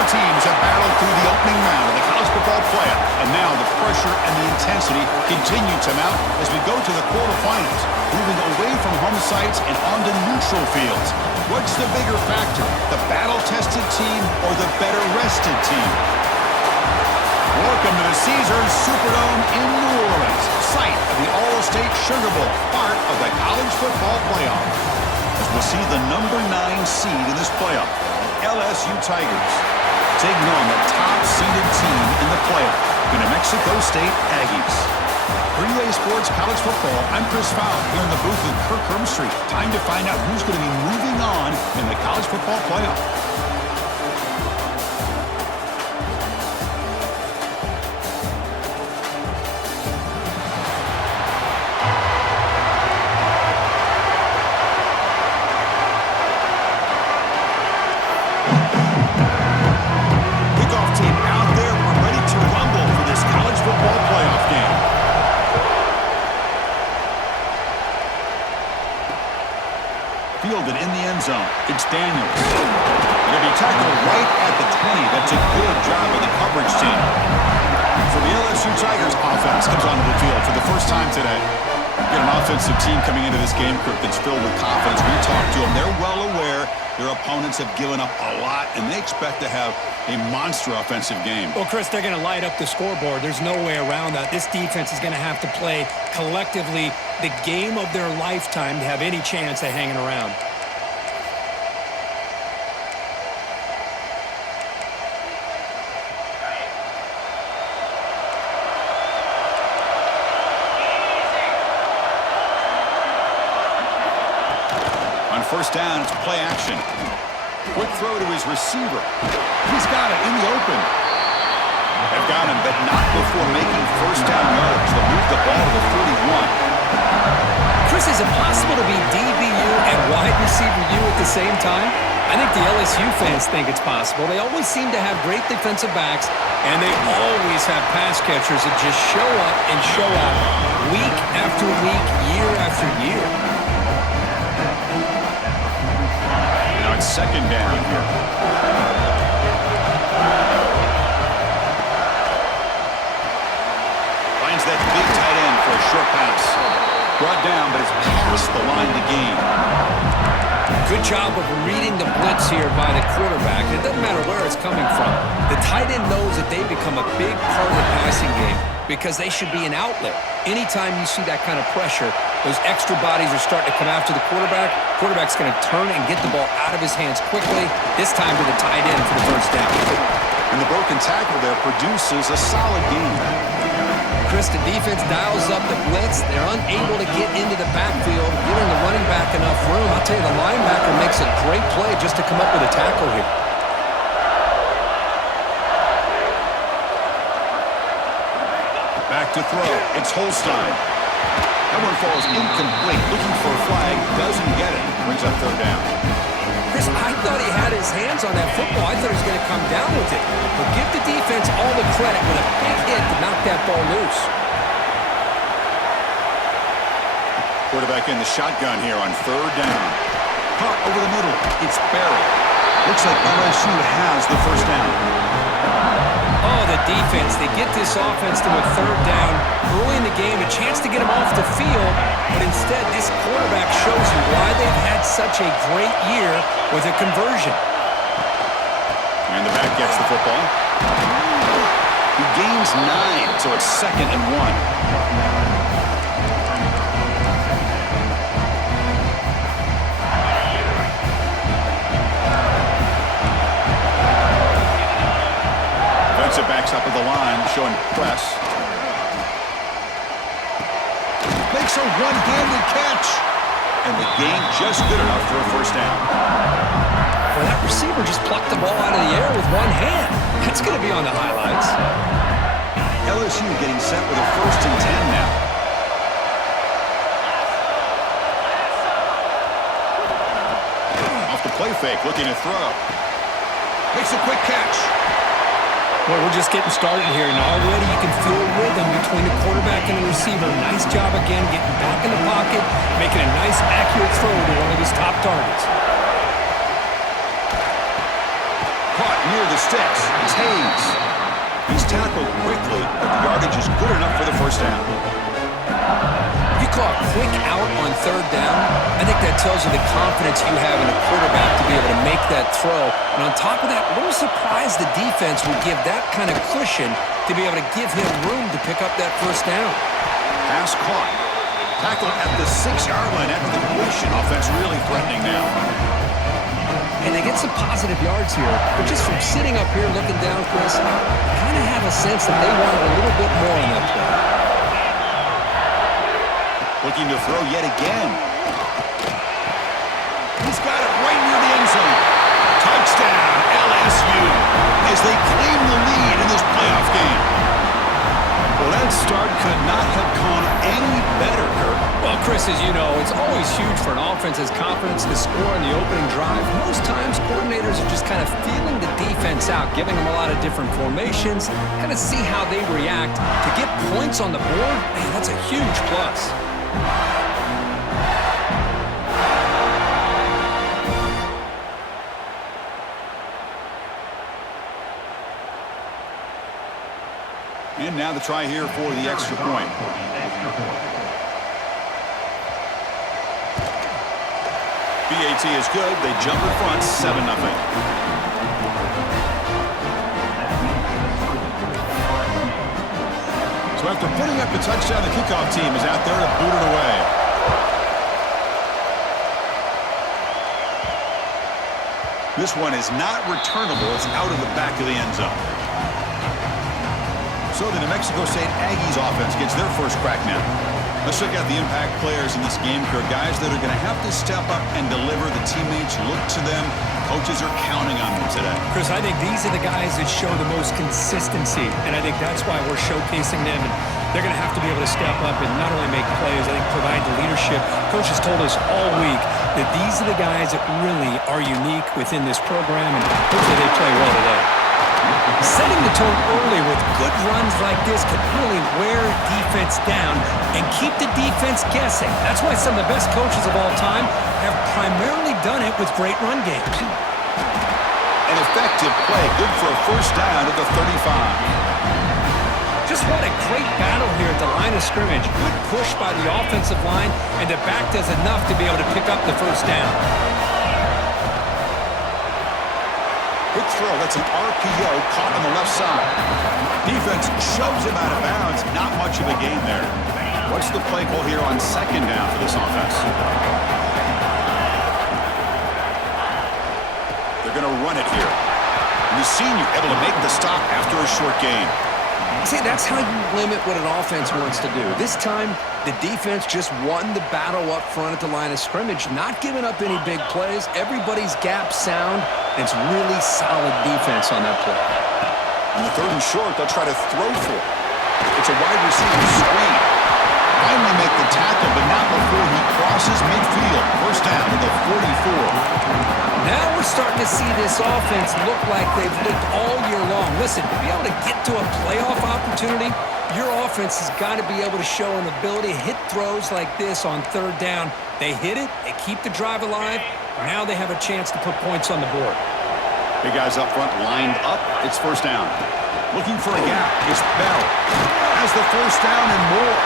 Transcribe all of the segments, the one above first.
Four teams have battled through the opening round of the college football playoff, and now the pressure and the intensity continue to mount as we go to the quarterfinals, moving away from home sites and onto neutral fields. What's the bigger factor, the battle-tested team or the better-rested team? Welcome to the Caesars Superdome in New Orleans, site of the All-State Sugar Bowl, part of the college football playoff. As we'll see the number 9 seed in this playoff, the LSU Tigers, taking on the top-seeded team in the playoff, the New Mexico State Aggies. For EA Sports College Football, I'm Chris Fowler here in the booth with Kirk Hermstreet. Time to find out who's going to be moving on in the college football playoff. Fielded in the end zone. It's Daniels. Going to be tackled right at the 20. That's a good job of the coverage team. So the LSU Tigers offense comes onto the field for the first time today. You got an offensive team coming into this game, Kirk, that's filled with confidence. We talked to them. They're well aware their opponents have given up a lot, and they expect to have a monster offensive game. Well, Chris, they're going to light up the scoreboard. There's no way around that. This defense is going to have to play collectively the game of their lifetime to have any chance at hanging around. On first down, it's play action. Quick throw to his receiver. He's got it in the open. They've got him, but not before making first down yards. They'll move the ball to the 31. Chris, is it possible to be DBU and wide receiver U at the same time? I think the LSU fans think it's possible. They always seem to have great defensive backs, and they always have pass catchers that just show up and show out week after week, year after year. Now it's second down here. Finds that big tight end for a short pass. Brought down, but it's past the line to gain. Good job of reading the blitz here by the quarterback. It doesn't matter where it's coming from. The tight end knows that they become a big part of the passing game because they should be an outlet. Anytime you see that kind of pressure, those extra bodies are starting to come after the quarterback. Quarterback's going to turn and get the ball out of his hands quickly, this time to the tight end for the first down. And the broken tackle there produces a solid game. Chris, the defense dials up the blitz. They're unable to get into the backfield, giving the running back enough room. I'll tell you, the linebacker makes a great play just to come up with a tackle here. Back to throw. It's Holstein. That one falls incomplete. Looking for a flag. Doesn't get it. Brings up third down. Chris, I thought he had his hands on that football. I thought he was going to come down with it. But give the defense all the credit with a big hit to knock that ball loose. Quarterback in the shotgun here on third down. Caught over the middle. It's Barry. Looks like LSU has the first down. Oh, the defense. They get this offense to a third down early in the game, a chance to get him off the field, but instead this quarterback shows you why they've had such a great year with a conversion. And the back gets the football. He gains 9, so it's 2nd and 1. It backs up at the line, showing press. Makes a one-handed catch. And the gain just good enough for a first down. Well, that receiver just plucked the ball out of the air with one hand. That's going to be on the highlights. LSU getting set with a 1st and 10 now. Off the play fake, looking to throw. Makes a quick catch. Well, we're just getting started here, and already you can feel a rhythm between the quarterback and the receiver. Nice job again getting back in the pocket, making a nice, accurate throw to one of his top targets. Caught near the sticks. It's Hayes. He's tackled quickly, but the yardage is good enough for the first down. You call a quick out on third down, I think that tells you the confidence you have in a quarterback to be able to make that throw. And on top of that, a little surprised the defense would give that kind of cushion to be able to give him room to pick up that first down. Pass caught. Tackled at the 6-yard line after the completion. Offense really threatening now. And they get some positive yards here. But just from sitting up here looking down, Chris, I kind of have a sense that they wanted a little bit more on that play. Looking to throw yet again. He's got it right near the end zone. Touchdown, LSU, as they claim the lead in this playoff game. Well, that start could not have gone any better, Kirk. Well, Chris, as you know, it's always huge for an offense's confidence to score in the opening drive. Most times, coordinators are just kind of feeling the defense out, giving them a lot of different formations, kind of see how they react. To get points on the board, man, that's a huge plus. And now the try here for the extra point. BAT is good. They jump in front, 7-0. So after putting up the touchdown, the kickoff team is out there to boot it away. This one is not returnable. It's out of the back of the end zone. So the New Mexico State Aggies offense gets their first crack now. Let's check out the impact players in this game, Kirk. Guys that are going to have to step up and deliver. The teammates look to them. Coaches are counting on them today. Chris, I think these are the guys that show the most consistency, and I think that's why we're showcasing them. And they're going to have to be able to step up and not only make plays, I think provide the leadership. Coach has told us all week that these are the guys that really are unique within this program, and hopefully they play well today. Setting the tone early with good runs like this can really wear defense down and keep the defense guessing. That's why some of the best coaches of all time have primarily done it with great run games. An effective play, good for a first down at the 35. Just what a great battle here at the line of scrimmage. Good push by the offensive line, and the back does enough to be able to pick up the first down. Good throw. That's an RPO caught on the left side. Defense shoves him out of bounds. Not much of a gain there. What's the play call here on second down for this offense? They're going to run it here. And the senior able to make the stop after a short gain. See, that's how you limit what an offense wants to do. This time, the defense just won the battle up front at the line of scrimmage, not giving up any big plays. Everybody's gap sound. It's really solid defense on that play. On the 3rd and short, they'll try to throw for it. It's a wide receiver screen. Finally make the tackle, but not before he crosses midfield. First down to the 44. Now we're starting to see this offense look like they've looked all year long. Listen, to be able to get to a playoff opportunity, your offense has got to be able to show an ability to hit throws like this on 3rd down. They hit it, they keep the drive alive. Now they have a chance to put points on the board. Big guys up front lined up. It's first down. Looking for a gap. It's Bell. Has the first down and more.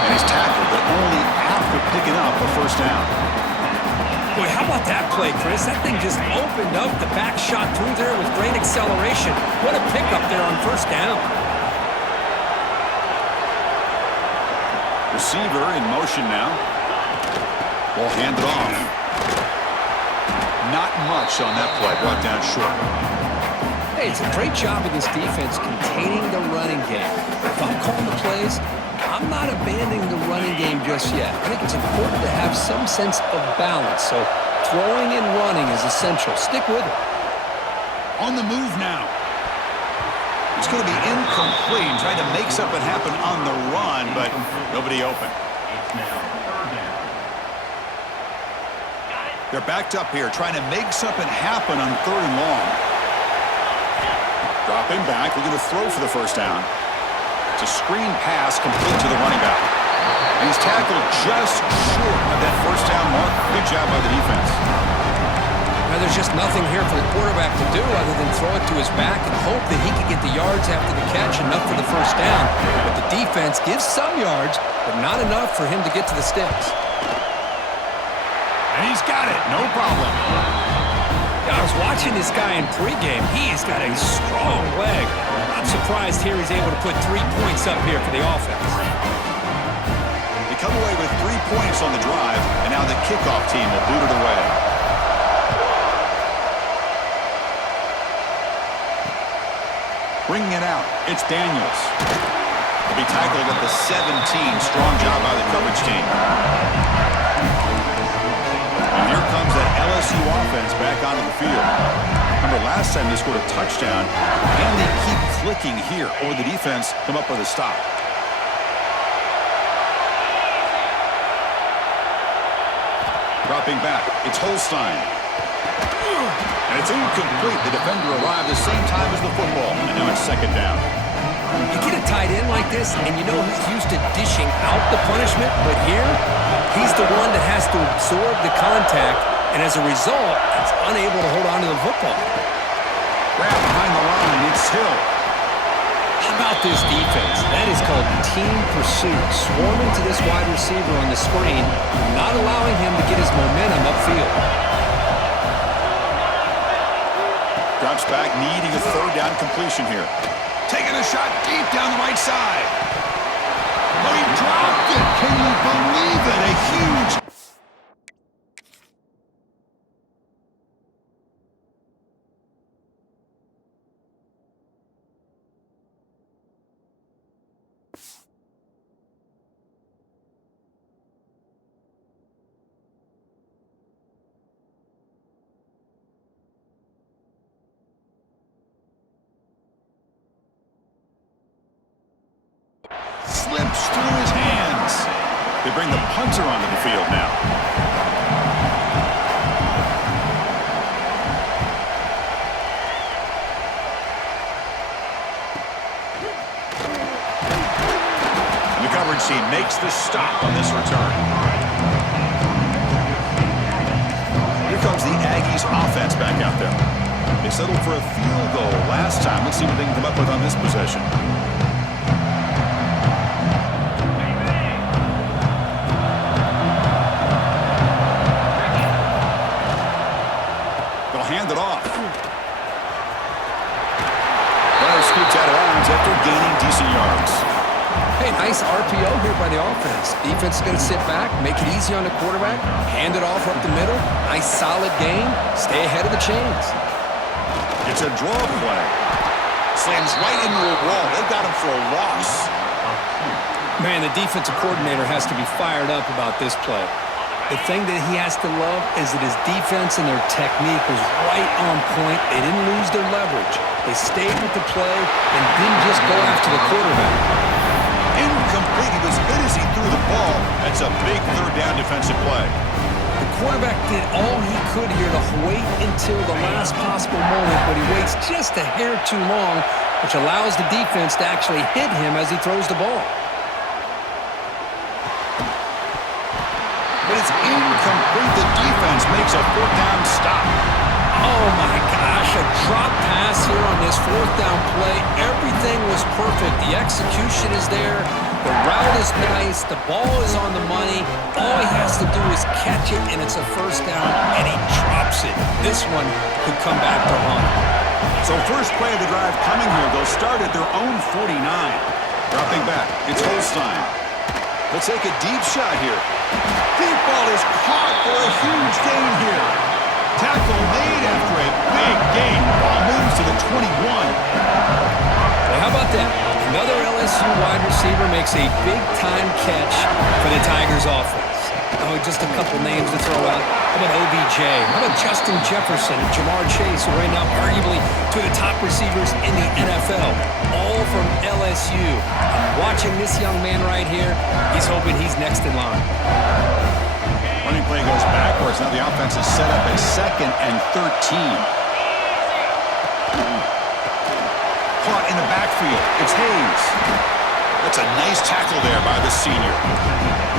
And he's tackled, but only after picking up a first down. Boy, how about that play, Chris? That thing just opened up. The back shot through there with great acceleration. What a pickup there on first down. Receiver in motion now. Ball handed off. Not much on that play. Brought down short. Hey, it's a great job of this defense containing the running game. If I'm calling the plays, I'm not abandoning the running game just yet. I think it's important to have some sense of balance. So throwing and running is essential. Stick with it. On the move now. It's going to be incomplete. Trying to make something happen on the run, but nobody open. They're backed up here, trying to make something happen on 3rd and long. Dropping back, looking to throw for the first down. It's a screen pass complete to the running back. And he's tackled just short of that first down mark. Good job by the defense. Now, there's just nothing here for the quarterback to do other than throw it to his back and hope that he can get the yards after the catch, enough for the first down. But the defense gives some yards, but not enough for him to get to the sticks. And he's got it, no problem. I was watching this guy in pregame. He has got a strong leg. I'm surprised here he's able to put 3 points up here for the offense. They come away with 3 points on the drive, and now the kickoff team will boot it away. Bringing it out, it's Daniels. He'll be tackled at the 17. Strong job by the coverage team. And here comes that LSU offense back onto the field. Remember, last time they scored a touchdown, and they keep clicking here, or the defense come up with a stop. Dropping back, it's Holstein. And it's incomplete. The defender arrived the same time as the football, and now it's second down. You get a tight end like this, and you know he's used to dishing out the punishment, but here, he's the one that has to absorb the contact, and as a result, he's unable to hold on to the football. Grab behind the line, it's Hill. How about this defense? That is called team pursuit, swarming to this wide receiver on the screen, not allowing him to get his momentum upfield. Drops back, needing a third down completion here. Taking a shot deep down the right side. Oh, he dropped it. Can you believe it? A huge... Slips through his hands. They bring the punter onto the field now. The coverage team makes the stop on this return. Here comes the Aggies offense back out there. They settled for a field goal last time. Let's see what they can come up with on this possession. Hand it off. Well, scoops out of bounds after gaining decent yards. Hey, nice RPO here by the offense. Defense is going to sit back, make it easy on the quarterback, hand it off up the middle. Nice solid game. Stay ahead of the chains. It's a draw play. Slams right into a wall. They've got him for a loss. Man, the defensive coordinator has to be fired up about this play. The thing that he has to love is that his defense and their technique was right on point. They didn't lose their leverage. They stayed with the play and didn't just go after the quarterback. Incomplete. He was good as he threw the ball. That's a big third down defensive play. The quarterback did all he could here to wait until the last possible moment, but he waits just a hair too long, which allows the defense to actually hit him as he throws the ball. But it's incomplete. The defense makes a fourth down stop. Oh, my gosh, a drop pass here on this fourth down play. Everything was perfect. The execution is there. The route is nice. The ball is on the money. All he has to do is catch it, and it's a first down, and he drops it. This one could come back to haunt. So first play of the drive coming here. They'll start at their own 49. Dropping back, it's Holstein. Let's take a deep shot here. Deep ball is caught for a huge gain here. Tackle made after a big gain. Ball moves to the 21. Well, how about that? Another LSU wide receiver makes a big-time catch for the Tigers offense. Oh, just a couple names to throw out. How about OBJ? How about Justin Jefferson and Jamar Chase, who are right now arguably two of the top receivers in the NFL, all from LSU. And watching this young man right here, he's hoping he's next in line. Running play goes backwards. Now the offense is set up at 2nd and 13. Caught in the backfield. It's Hayes. That's a nice tackle there by the senior.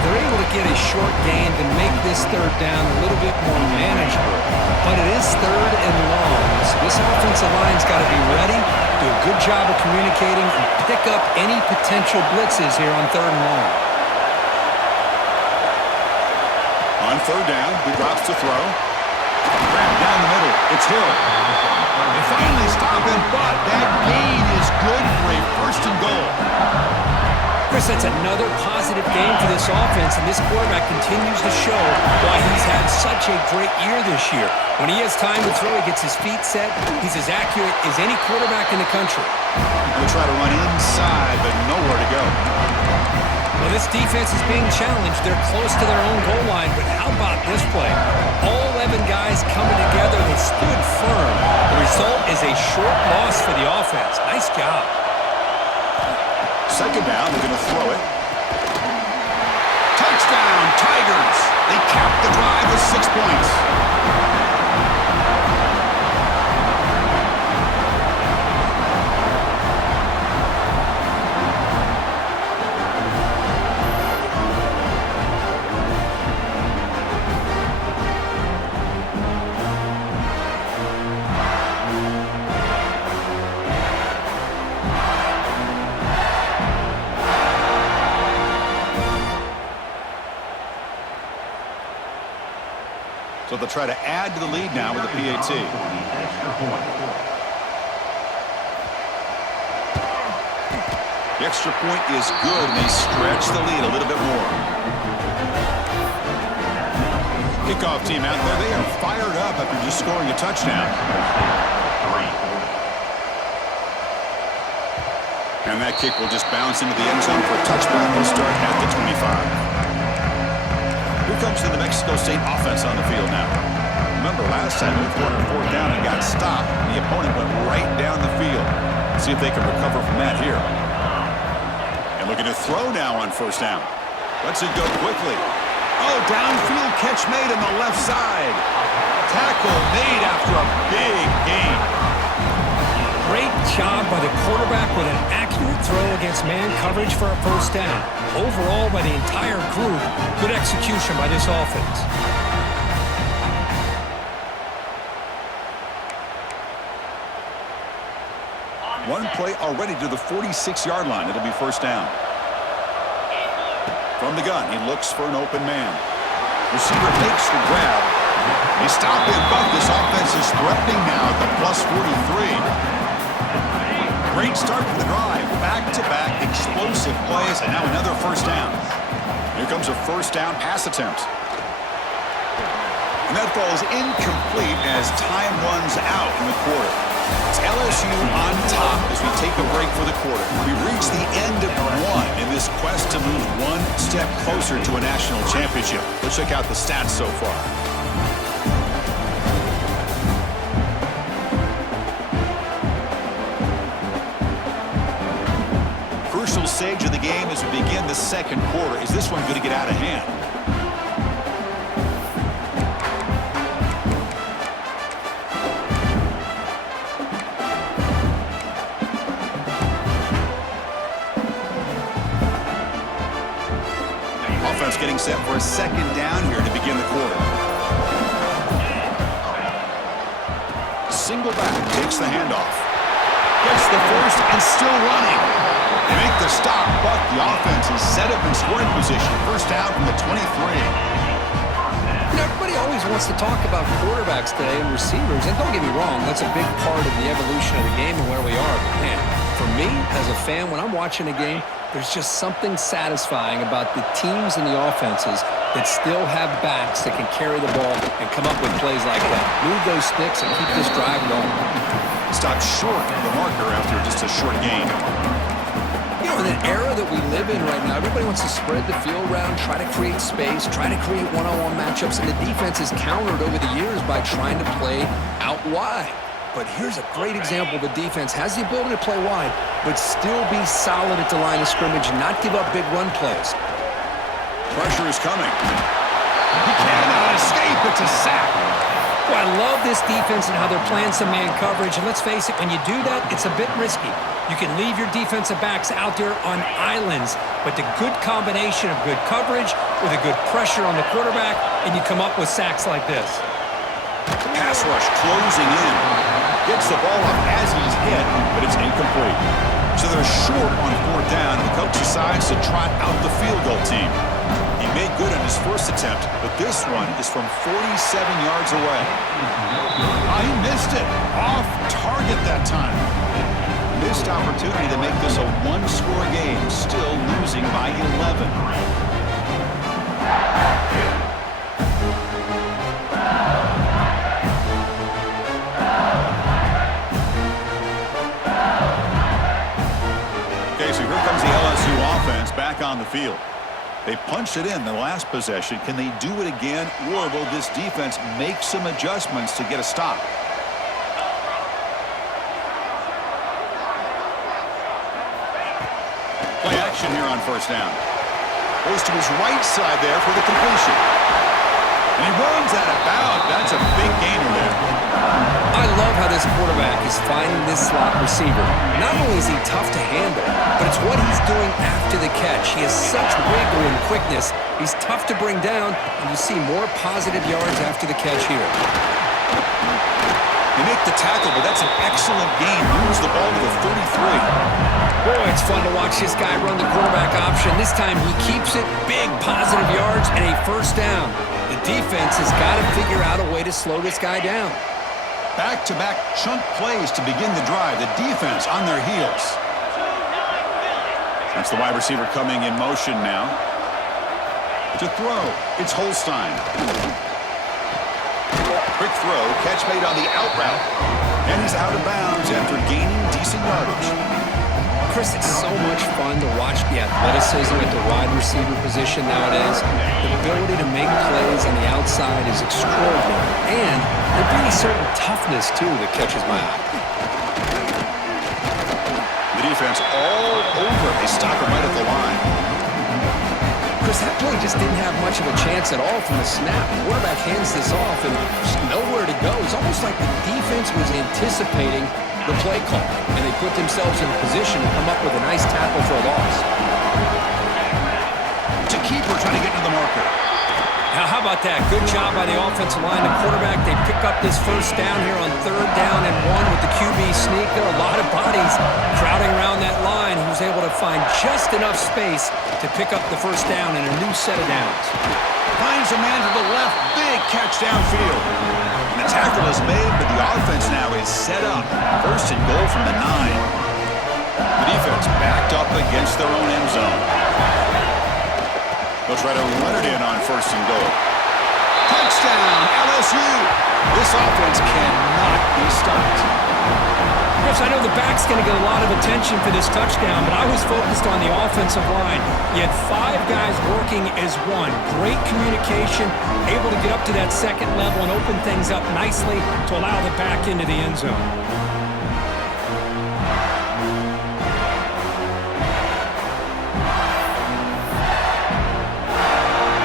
They're able to get a short gain to make this third down a little bit more manageable. But it is third and long, so this offensive line's got to be ready, do a good job of communicating, and pick up any potential blitzes here on third and long. On third down, he drops to throw. Grab down the middle. It's Hill. They finally stop him, but that gain is good for a first and goal. Chris, that's another positive game for this offense, and this quarterback continues to show why he's had such a great year this year. When he has time to throw, he gets his feet set. He's as accurate as any quarterback in the country. They'll try to run inside, but nowhere to go. Well, this defense is being challenged. They're close to their own goal line, but how about this play? All 11 guys coming together. They stood firm. The result is a short loss for the offense. Nice job. Second down, they're going to throw it. Touchdown, Tigers! They cap the drive with 6 points. So they'll try to add to the lead now with a PAT. The extra point is good, and they stretch the lead a little bit more. Kickoff team out there. They are fired up after just scoring a touchdown. And that kick will just bounce into the end zone for a touchback. They'll start at the 25. Here comes the New Mexico State offense on the field now. Remember, last time they were on fourth down and got stopped. The opponent went right down the field. See if they can recover from that here. And looking to throw now on first down. Lets it go quickly. Oh, downfield catch made on the left side. Tackle made after a big gain. Great job by the quarterback with an accurate throw against man coverage for a first down. Overall, by the entire group, good execution by this offense. One play already to the 46-yard line. It'll be first down. From the gun, he looks for an open man. Receiver makes the grab. They stop him, but this offense is threatening now at the plus 43. Great start for the drive. Back-to-back explosive plays, and now another first down. Here comes a first down pass attempt. And that ball is incomplete as time runs out in the quarter. It's LSU on top as we take a break for the quarter. We reach the end of one in this quest to move one step closer to a national championship. Let's check out the stats so far. Crucial stage of the game as we begin the second quarter. Is this one going to get out of hand? Offense getting set for a second down here to begin the quarter. Single back takes the handoff. Gets the first and still running. They make the stop, but the offense is set up in scoring position. First down from the 23. You know, everybody always wants to talk about quarterbacks today and receivers, and don't get me wrong, that's a big part of the evolution of the game and where we are. But man, for me, as a fan, when I'm watching a game, there's just something satisfying about the teams and the offenses that still have backs that can carry the ball and come up with plays like that. Move those sticks and keep this drive going. Stopped short of the marker after just a short gain. You know, in an era that we live in right now, everybody wants to spread the field around, try to create space, try to create one-on-one matchups, and the defense is countered over the years by trying to play out wide. But here's a great example. The defense has the ability to play wide, but still be solid at the line of scrimmage, not give up big run plays. Pressure is coming. He cannot escape. It's a sack. Well, I love this defense and how they're playing some man coverage. And let's face it, when you do that, it's a bit risky. You can leave your defensive backs out there on islands, but the good combination of good coverage with a good pressure on the quarterback, and you come up with sacks like this. Pass rush closing in. Gets the ball up as he's hit, but it's incomplete. So they're short on 4th down, and the coach decides to trot out the field goal team. He made good on his first attempt, but this one is from 47 yards away. He missed it. Off target that time. Missed opportunity to make this a one-score game, still losing by 11. Okay, so here comes the LSU offense back on the field. They punched it in the last possession. Can they do it again, or will this defense make some adjustments to get a stop? Play action here on 1st down. Goes to his right side there for the completion. And he runs out of bounds. That's a big gainer there. I love how this quarterback is finding this slot receiver. Not only is he tough to handle, but it's what he's doing after the catch. He has such wiggle and quickness. He's tough to bring down, and you see more positive yards after the catch here. They make the tackle, but that's an excellent gain. Moves the ball to the 33. Boy, it's fun to watch this guy run the quarterback option. This time he keeps it. Big positive yards and a 1st down. The defense has got to figure out a way to slow this guy down. Back-to-back chunk plays to begin the drive. The defense on their heels. That's the wide receiver coming in motion now. To throw, it's Holstein. Quick throw, catch made on the out route. And he's out of bounds after gaining decent yardage. Chris, it's so much fun to watch the athleticism at the wide receiver position nowadays. The ability to make plays on the outside is extraordinary. And there brings a certain toughness, too, that catches my eye. The defense all over. They stop him right at the line. Chris, that play just didn't have much of a chance at all from the snap. The quarterback hands this off and there's nowhere to go. It's almost like the defense was anticipating the play call, and they put themselves in a position to come up with a nice tackle for a loss. To keeper trying to get to the marker. Now, how about that? Good job by the offensive line. The quarterback, they pick up this 1st down here on 3rd down and 1 with the QB sneak. There are a lot of bodies crowding around that line. He was able to find just enough space to pick up the 1st down and a new set of downs. Finds a man to the left. Big catch downfield. And the tackle is made, but the offense now is set up. 1st and goal from the 9. The defense backed up against their own end zone. They'll try to run it in on 1st and goal. Touchdown, LSU. This offense cannot be stopped. Chris, I know the back's going to get a lot of attention for this touchdown, but I was focused on the offensive line. You had 5 guys working as one. Great communication, able to get up to that 2nd level and open things up nicely to allow the back into the end zone.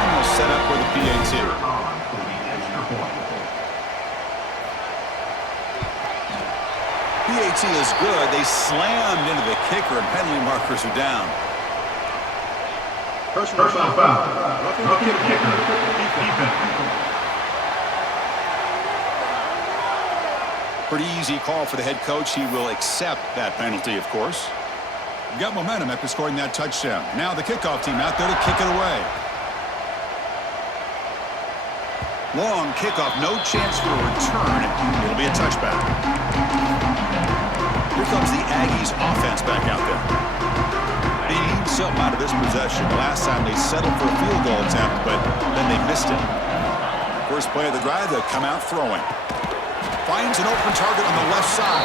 Almost set up with a PAT. PAT is good. They slammed into the kicker, and penalty markers are down. Personal foul. Roughing the kicker. Defense. Pretty easy call for the head coach. He will accept that penalty, of course. Got momentum after scoring that touchdown. Now the kickoff team out there to kick it away. Long kickoff, no chance for a return. It'll be a touchback. Here comes the Aggies offense back out there. They need something out of this possession. The last time they settled for a field goal attempt, but then they missed it. First play of the drive, they'll come out throwing. Finds an open target on the left side.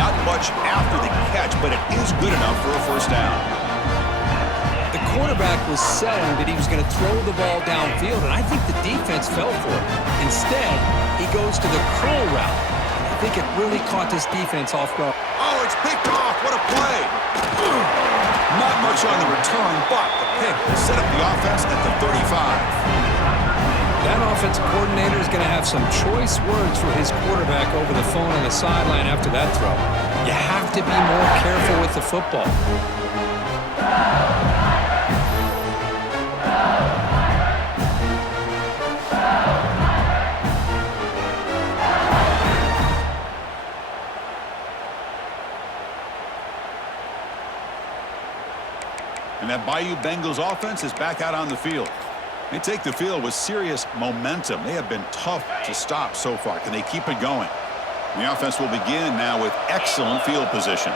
Not much after the catch, but it is good enough for a 1st down. The quarterback was selling that he was going to throw the ball downfield, and I think the defense fell for it. Instead, he goes to the curl route. I think it really caught this defense off guard. Oh, it's picked off. What a play. Not much on the return, but the pick will set up the offense at the 35. That offensive coordinator is going to have some choice words for his quarterback over the phone on the sideline after that throw. You have to be more careful with the football. And that Bayou Bengals offense is back out on the field. They take the field with serious momentum. They have been tough to stop so far. Can they keep it going? The offense will begin now with excellent field position.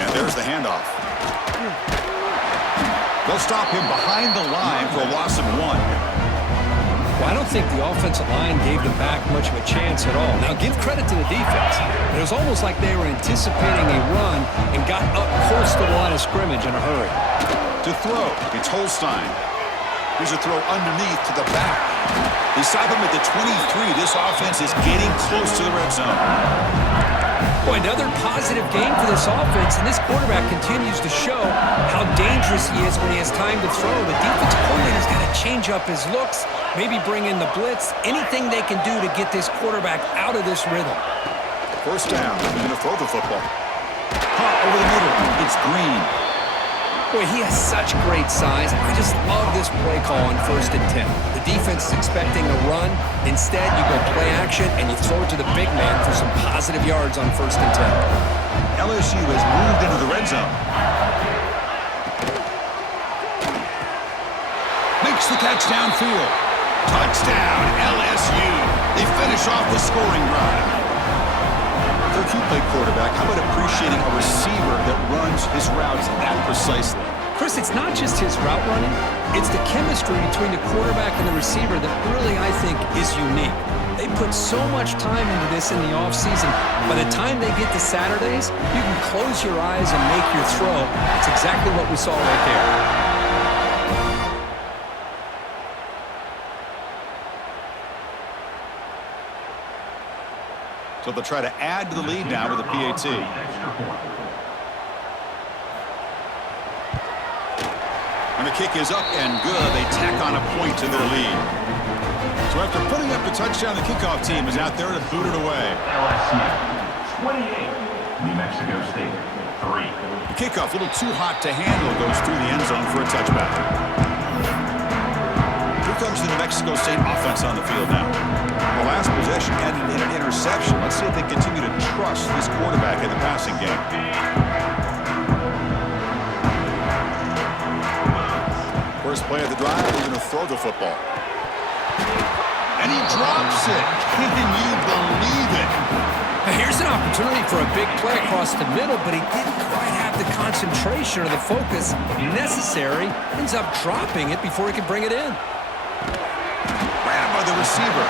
And there's the handoff. They'll stop him behind the line for a loss of 1. Well, I don't think the offensive line gave them back much of a chance at all. Now, give credit to the defense. It was almost like they were anticipating a run and got up close to the line of scrimmage in a hurry. To throw, it's Holstein. Here's a throw underneath to the back. They stop him at the 23. This offense is getting close to the red zone. Boy, another positive game for this offense, and this quarterback continues to show how dangerous he is when he has time to throw. The defensive coordinator's got to change up his looks, maybe bring in the blitz, anything they can do to get this quarterback out of this rhythm. First down, he's going to throw the football. Caught over the middle, it's Green. Boy, he has such great size. I just love this play call on 1st and 10. The defense is expecting a run. Instead, you go play action, and you throw it to the big man for some positive yards on 1st and 10. LSU has moved into the red zone. Makes the catch downfield. Touchdown, LSU. They finish off the scoring drive. If you play quarterback, how about appreciating a receiver that runs his routes that precisely? Chris, it's not just his route running. It's the chemistry between the quarterback and the receiver that really, I think, is unique. They put so much time into this in the offseason. By the time they get to Saturdays, you can close your eyes and make your throw. It's exactly what we saw right there. So they'll try to add to the lead now with a PAT. And the kick is up and good. They tack on a point to their lead. So after putting up the touchdown, the kickoff team is out there to boot it away. LSU 28, New Mexico State 3. The kickoff, a little too hot to handle, goes through the end zone for a touchback. Here comes the New Mexico State offense on the field now. The last possession ended in an interception. Let's see if they continue to trust this quarterback in the passing game. First play of the drive, they're going to throw the football. And he drops it. Can you believe it? Now here's an opportunity for a big play across the middle, but he didn't quite have the concentration or the focus necessary. Ends up dropping it before he could bring it in. Grabbed by the receiver.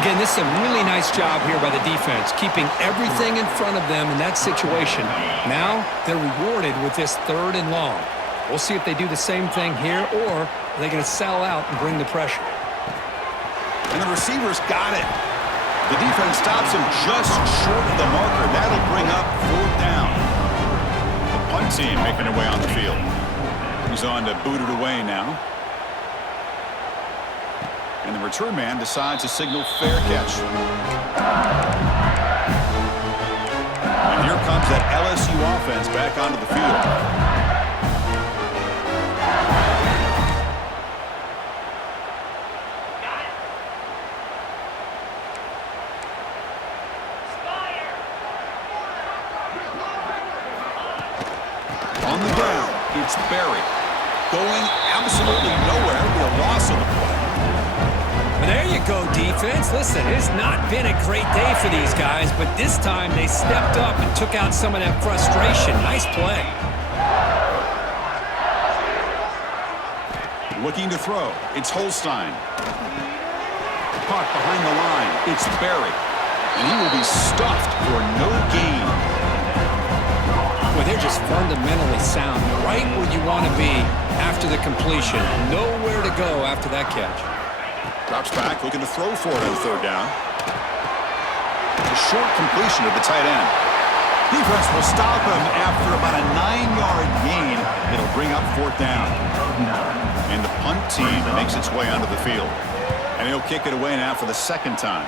Again, this is a really nice job here by the defense, keeping everything in front of them in that situation. Now they're rewarded with this 3rd and long. We'll see if they do the same thing here, or are they going to sell out and bring the pressure. And the receiver's got it. The defense stops him just short of the marker. That'll bring up 4th down. The punt team making their way on the field. He's on to boot it away now. And the return man decides to signal fair catch. And here comes that LSU offense back onto the field. On the ground, it's Berry. Going absolutely nowhere with a loss on the play. Well, there you go, defense. Listen, it's not been a great day for these guys, but this time they stepped up and took out some of that frustration. Nice play. Looking to throw. It's Holstein. Caught behind the line. It's Berry. And he will be stuffed for no gain. Well, they're just fundamentally sound, right where you want to be after the completion. Nowhere to go after that catch. Drops back, looking to throw for it on 3rd down. A short completion to the tight end. Defense will stop him after about a 9-yard gain. It'll bring up 4th down. And the punt team makes its way onto the field. And he'll kick it away now for the second time.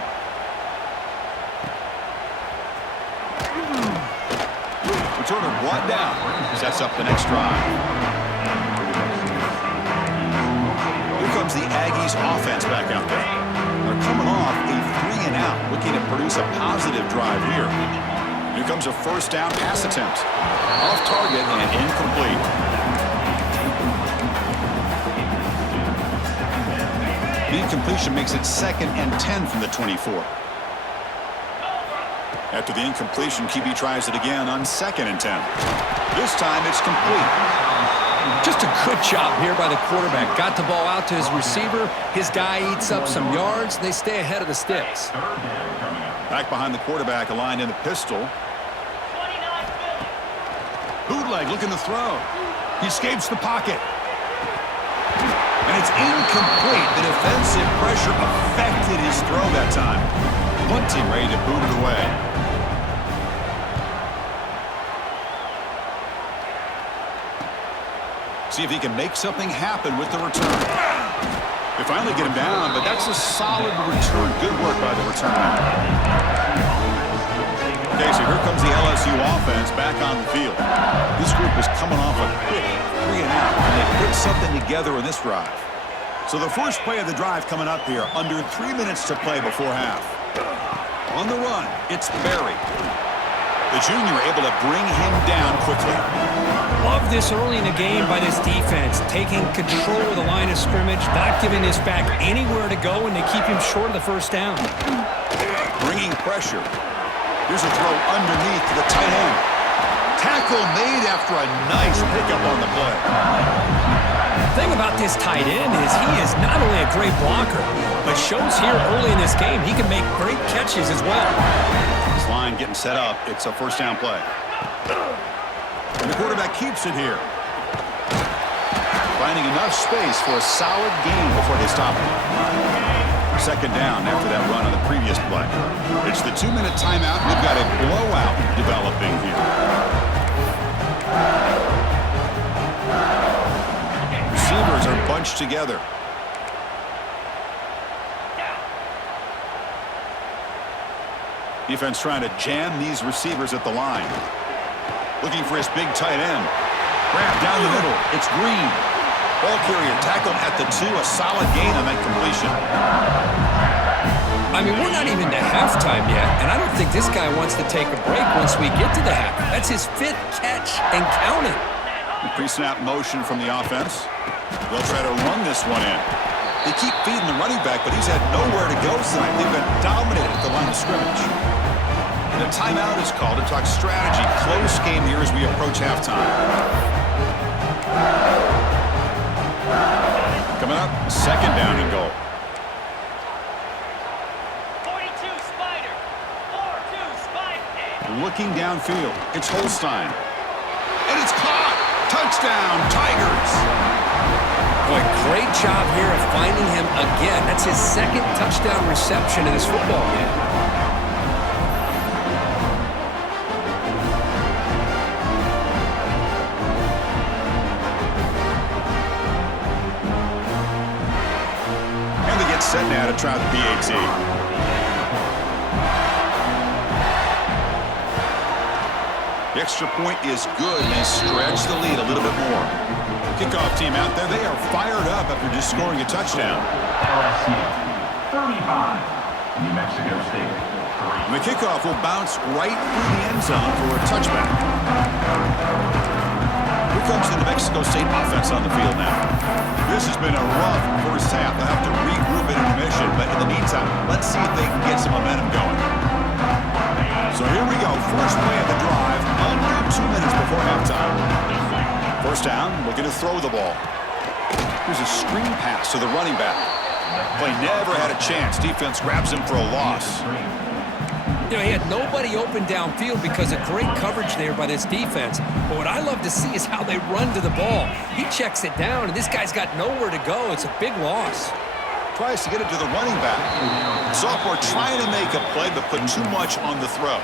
Returner brought down. Sets up the next drive. Here comes the Aggies offense back out there. They're coming off a 3-and-out, looking to produce a positive drive here. Here comes a first down pass attempt. Off target and incomplete. The incompletion makes it 2nd and 10 from the 24. After the incompletion, QB tries it again on 2nd and 10. This time it's complete. Just a good job here by the quarterback. Got the ball out to his receiver. His guy eats up some yards. They stay ahead of the sticks. Back behind the quarterback, aligned in the pistol. Bootleg looking to throw. He escapes the pocket. And it's incomplete. The defensive pressure affected his throw that time. Punt team ready to boot it away. See if he can make something happen with the return. They finally get him down, but that's a solid return. Good work by the returner. Okay, so here comes the LSU offense back on the field. This group is coming off a quick 3-and-out, and they put something together in this drive. So the first play of the drive coming up here, under 3 minutes to play before half. On the run, it's Berry. The junior able to bring him down quickly. Love this early in the game by this defense, taking control of the line of scrimmage, not giving this back anywhere to go, and they keep him short of the first down. Bringing pressure. Here's a throw underneath to the tight end. Tackle made after a nice pickup on the play. The thing about this tight end is he is not only a great blocker, but shows here early in this game he can make great catches as well. This line getting set up. It's a first down play. And the quarterback keeps it here. Finding enough space for a solid gain before they stop him. Second down after that run on the previous play. It's the 2-minute timeout. We've got a blowout developing here. Receivers are bunched together. Defense trying to jam these receivers at the line. Looking for his big tight end. Grab down the middle. It's Green. Ball carrier tackled at the 2. A solid gain on that completion. I mean, we're not even to halftime yet, and I don't think this guy wants to take a break once we get to the half. That's his 5th catch and counting. Pre-snap motion from the offense. They'll try to run this one in. They keep feeding the running back, but he's had nowhere to go tonight. They've been dominated at the line of scrimmage. And a timeout is called to talk strategy. Close game here as we approach halftime. Coming up, second down and goal. 42 Spider. 4-2 Spider. Looking downfield. It's Holstein. And it's caught. Touchdown, Tigers. Boy, great job here of finding him again. That's his 2nd touchdown reception in this football game. And they get set now to try the PAT. The extra point is good, and they stretch the lead a little bit more. Kickoff team out there, they are fired up after just scoring a touchdown. LSU 35, New Mexico State 3. And the kickoff will bounce right through the end zone for a touchback. Here comes the New Mexico State offense on the field now. This has been a rough first half. They'll have to regroup at intermission, but in the meantime, let's see if they can get some momentum going. So here we go, first play of the drive, under 2 minutes before halftime. First down, looking to throw the ball. Here's a screen pass to the running back. Play never had a chance. Defense grabs him for a loss. You know, he had nobody open downfield because of great coverage there by this defense. But what I love to see is how they run to the ball. He checks it down, and this guy's got nowhere to go. It's a big loss. Tries to get it to the running back. Sophomore trying to make a play, but put too much on the throw.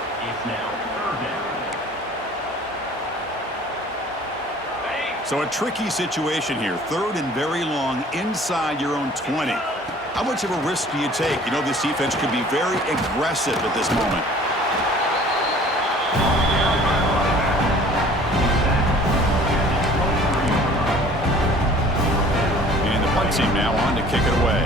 So a tricky situation here. 3rd and very long inside your own 20. How much of a risk do you take? You know, this defense could be very aggressive at this moment. And the punt team now on to kick it away.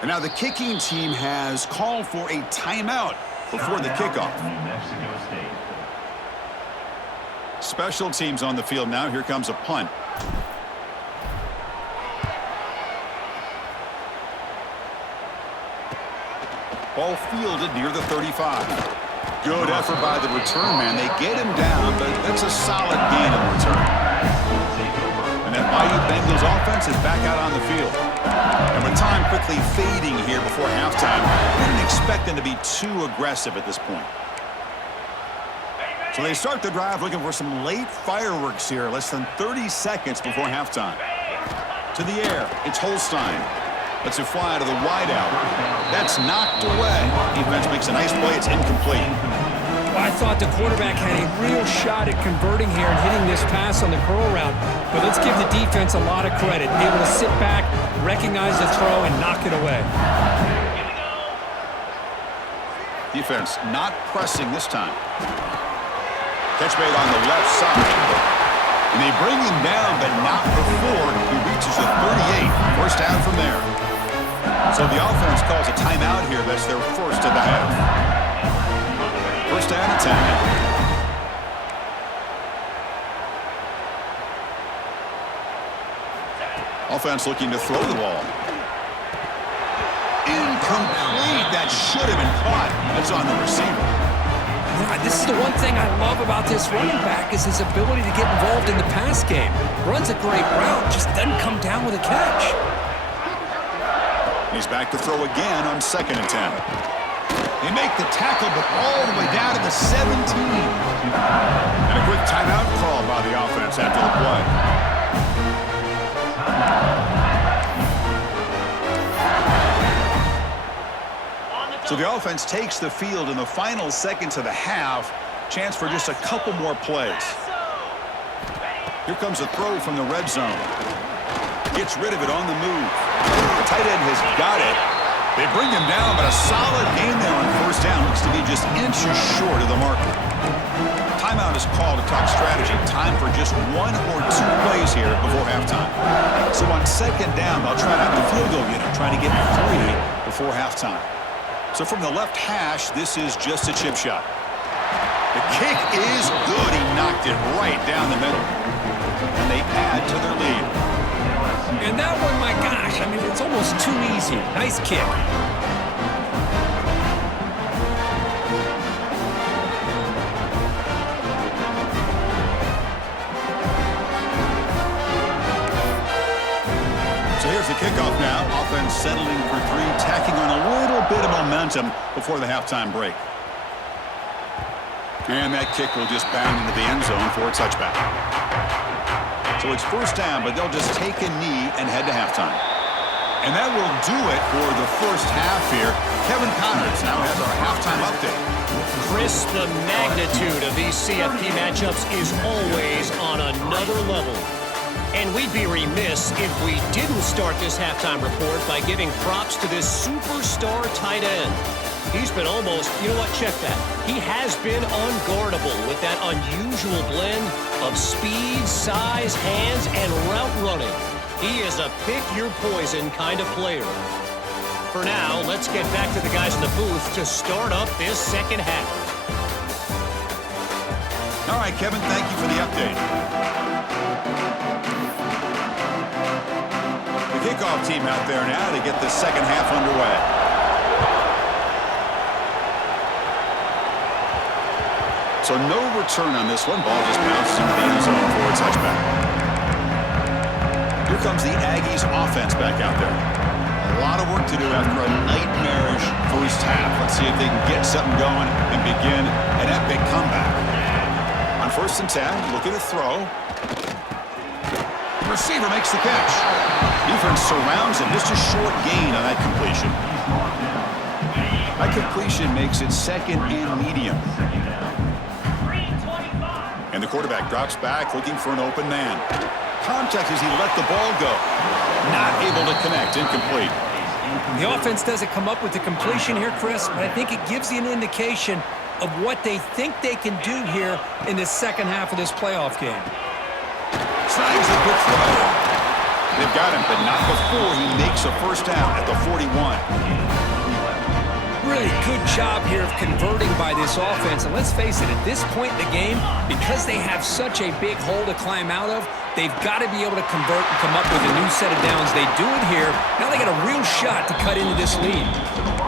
And now the kicking team has called for a timeout before the kickoff. New Mexico State. Special teams on the field now. Here comes a punt. Ball fielded near the 35. Good effort by the return man. They get him down, but that's a solid gain in return. And that Bayou Bengals offense is back out on the field. And with time quickly fading here before halftime, wouldn't expect them to be too aggressive at this point. So they start the drive looking for some late fireworks here, less than 30 seconds before halftime. To the air, it's Holstein. Lets it fly to the wideout. That's knocked away. Defense makes a nice play. It's incomplete. Well, I thought the quarterback had a real shot at converting here and hitting this pass on the curl route. But let's give the defense a lot of credit. Able to sit back, recognize the throw, and knock it away. Defense not pressing this time. Catch made on the left side. And they bring him down, but not before he reaches the 38. First down from there. So the offense calls a timeout here. That's their first of the half. First down and 10. Offense looking to throw the ball. Incomplete. That should have been caught. That's on the receiver. Yeah, this is the one thing I love about this running back is his ability to get involved in the pass game. Runs a great route, just doesn't come down with a catch. He's back to throw again on 2nd and 10. They make the tackle, but all the way down to the 17. And a quick timeout call by the offense after the play. So the offense takes the field in the final seconds of the half. Chance for just a couple more plays. Here comes a throw from the red zone. Gets rid of it on the move. The tight end has got it. They bring him down, but a solid gain there on first down. Looks to be just inches short of the marker. Timeout is called to talk strategy. Time for just 1 or 2 plays here before halftime. So on 2nd down, they'll try out the field goal unit, trying to get 3 before halftime. So from the left hash, this is just a chip shot. The kick is good. He knocked it right down the middle. And they add to their lead. And that one, my gosh, I mean, it's almost too easy. Nice kick. So here's the kickoff now. Offense settling for 3, tacking on a little bit of momentum before the halftime break. And that kick will just bound into the end zone for a touchback. So it's first down, but they'll just take a knee and head to halftime. And that will do it for the first half here. Kevin Connors now has our halftime update. Chris, the magnitude of these CFP matchups is always on another level. And we'd be remiss if we didn't start this halftime report by giving props to this superstar tight end. He's been almost, you know what, check that. He has been unguardable with that unusual blend of speed, size, hands, and route running. He is a pick-your-poison kind of player. For now, let's get back to the guys in the booth to start up this second half. All right, Kevin, thank you for the update. The kickoff team out there now to get the second half underway. So no return on this one. Ball just bounces into the end zone for a touchback. Here comes the Aggies offense back out there. A lot of work to do after a nightmarish first half. Let's see if they can get something going and begin an epic comeback. On 1st and 10, looking to throw. The receiver makes the catch. Defense surrounds him. Just a short gain on that completion. That completion makes it 2nd and medium. And the quarterback drops back looking for an open man. Contact as he let the ball go. Not able to connect. Incomplete. The offense doesn't come up with the completion here, Chris, but I think it gives you an indication of what they think they can do here in the second half of this playoff game. Snags a good throw. They've got him, but not before he makes a first down at the 41. Really good job here of converting by this offense. And let's face it, at this point in the game, because they have such a big hole to climb out of, they've got to be able to convert and come up with a new set of downs. They do it here. Now they got a real shot to cut into this lead.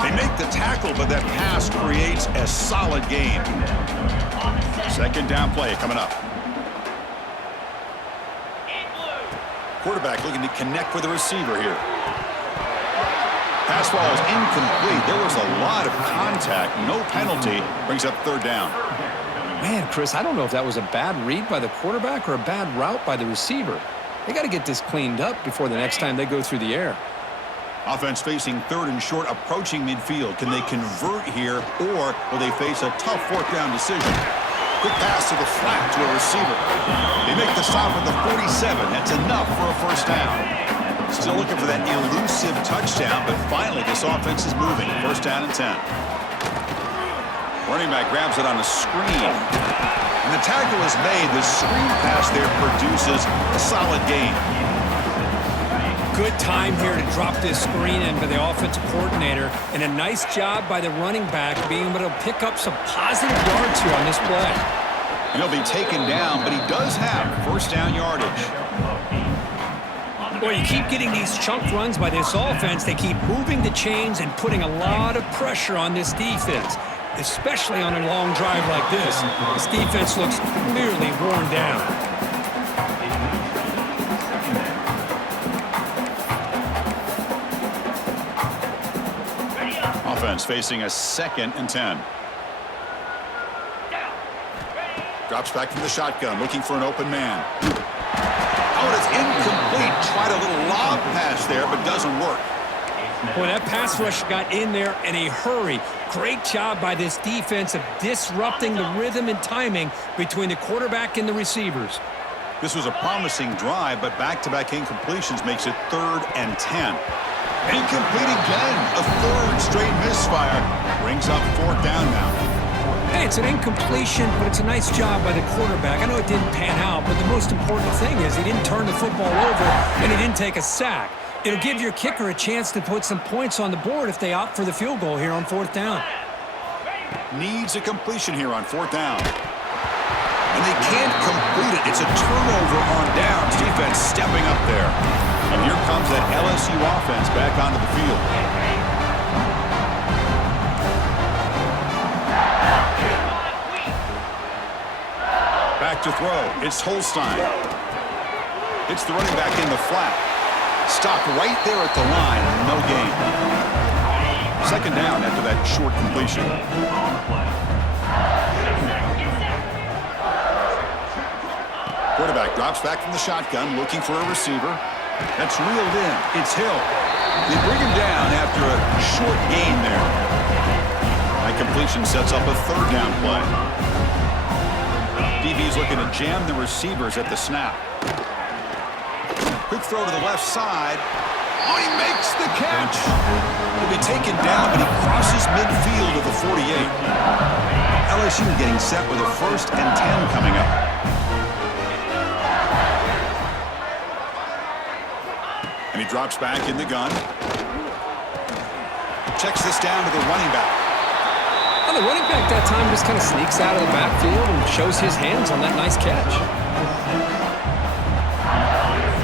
They make the tackle, but that pass creates a solid gain. 2nd down play coming up. Quarterback looking to connect with the receiver here. Pass ball is incomplete. There was a lot of contact. No penalty. Brings up 3rd down. Man, Chris, I don't know if that was a bad read by the quarterback or a bad route by the receiver. They got to get this cleaned up before the next time they go through the air. Offense facing 3rd and short, approaching midfield. Can they convert here, or will they face a tough 4th down decision? Quick pass to the flat to a receiver. They make the stop at the 47. That's enough for a first down. Still looking for that elusive touchdown, but finally this offense is moving. 1st down and 10. Running back grabs it on a screen. And the tackle is made. The screen pass there produces a solid gain. Good time here to drop this screen in by the offensive coordinator, and a nice job by the running back being able to pick up some positive yards here on this play. And he'll be taken down, but he does have 1st down yardage. Boy, you keep getting these chunk runs by this offense. They keep moving the chains and putting a lot of pressure on this defense, especially on a long drive like this. This defense looks clearly worn down. Offense facing a 2nd and 10. Drops back from the shotgun, looking for an open man. Oh, it's incomplete. Tried a little lob pass there, but doesn't work. Boy, that pass rush got in there in a hurry. Great job by this defense of disrupting the rhythm and timing between the quarterback and the receivers. This was a promising drive, but back-to-back incompletions makes it 3rd and 10. Incomplete again. A 3rd straight misfire. Brings up 4th down now. Hey, it's an incompletion, but it's a nice job by the quarterback. I know it didn't pan out, but the most important thing is he didn't turn the football over and he didn't take a sack. It'll give your kicker a chance to put some points on the board if they opt for the field goal here on 4th down. Needs a completion here on 4th down. And they can't complete it. It's a turnover on downs. Defense stepping up there. And here comes that LSU offense back onto the field. Back to throw. It's Holstein. It's the running back in the flat. Stopped right there at the line. No gain. 2nd down after that short completion. Quarterback drops back from the shotgun, looking for a receiver. That's reeled in. It's Hill. They bring him down after a short gain there. That completion sets up a 3rd down play. DB's looking to jam the receivers at the snap. Quick throw to the left side. Oh, he makes the catch. He'll be taken down, but he crosses midfield of the 48. LSU getting set with a 1st and 10 coming up. And he drops back in the gun. Checks this down to the running back. Well, the running back that time just kind of sneaks out of the backfield and shows his hands on that nice catch.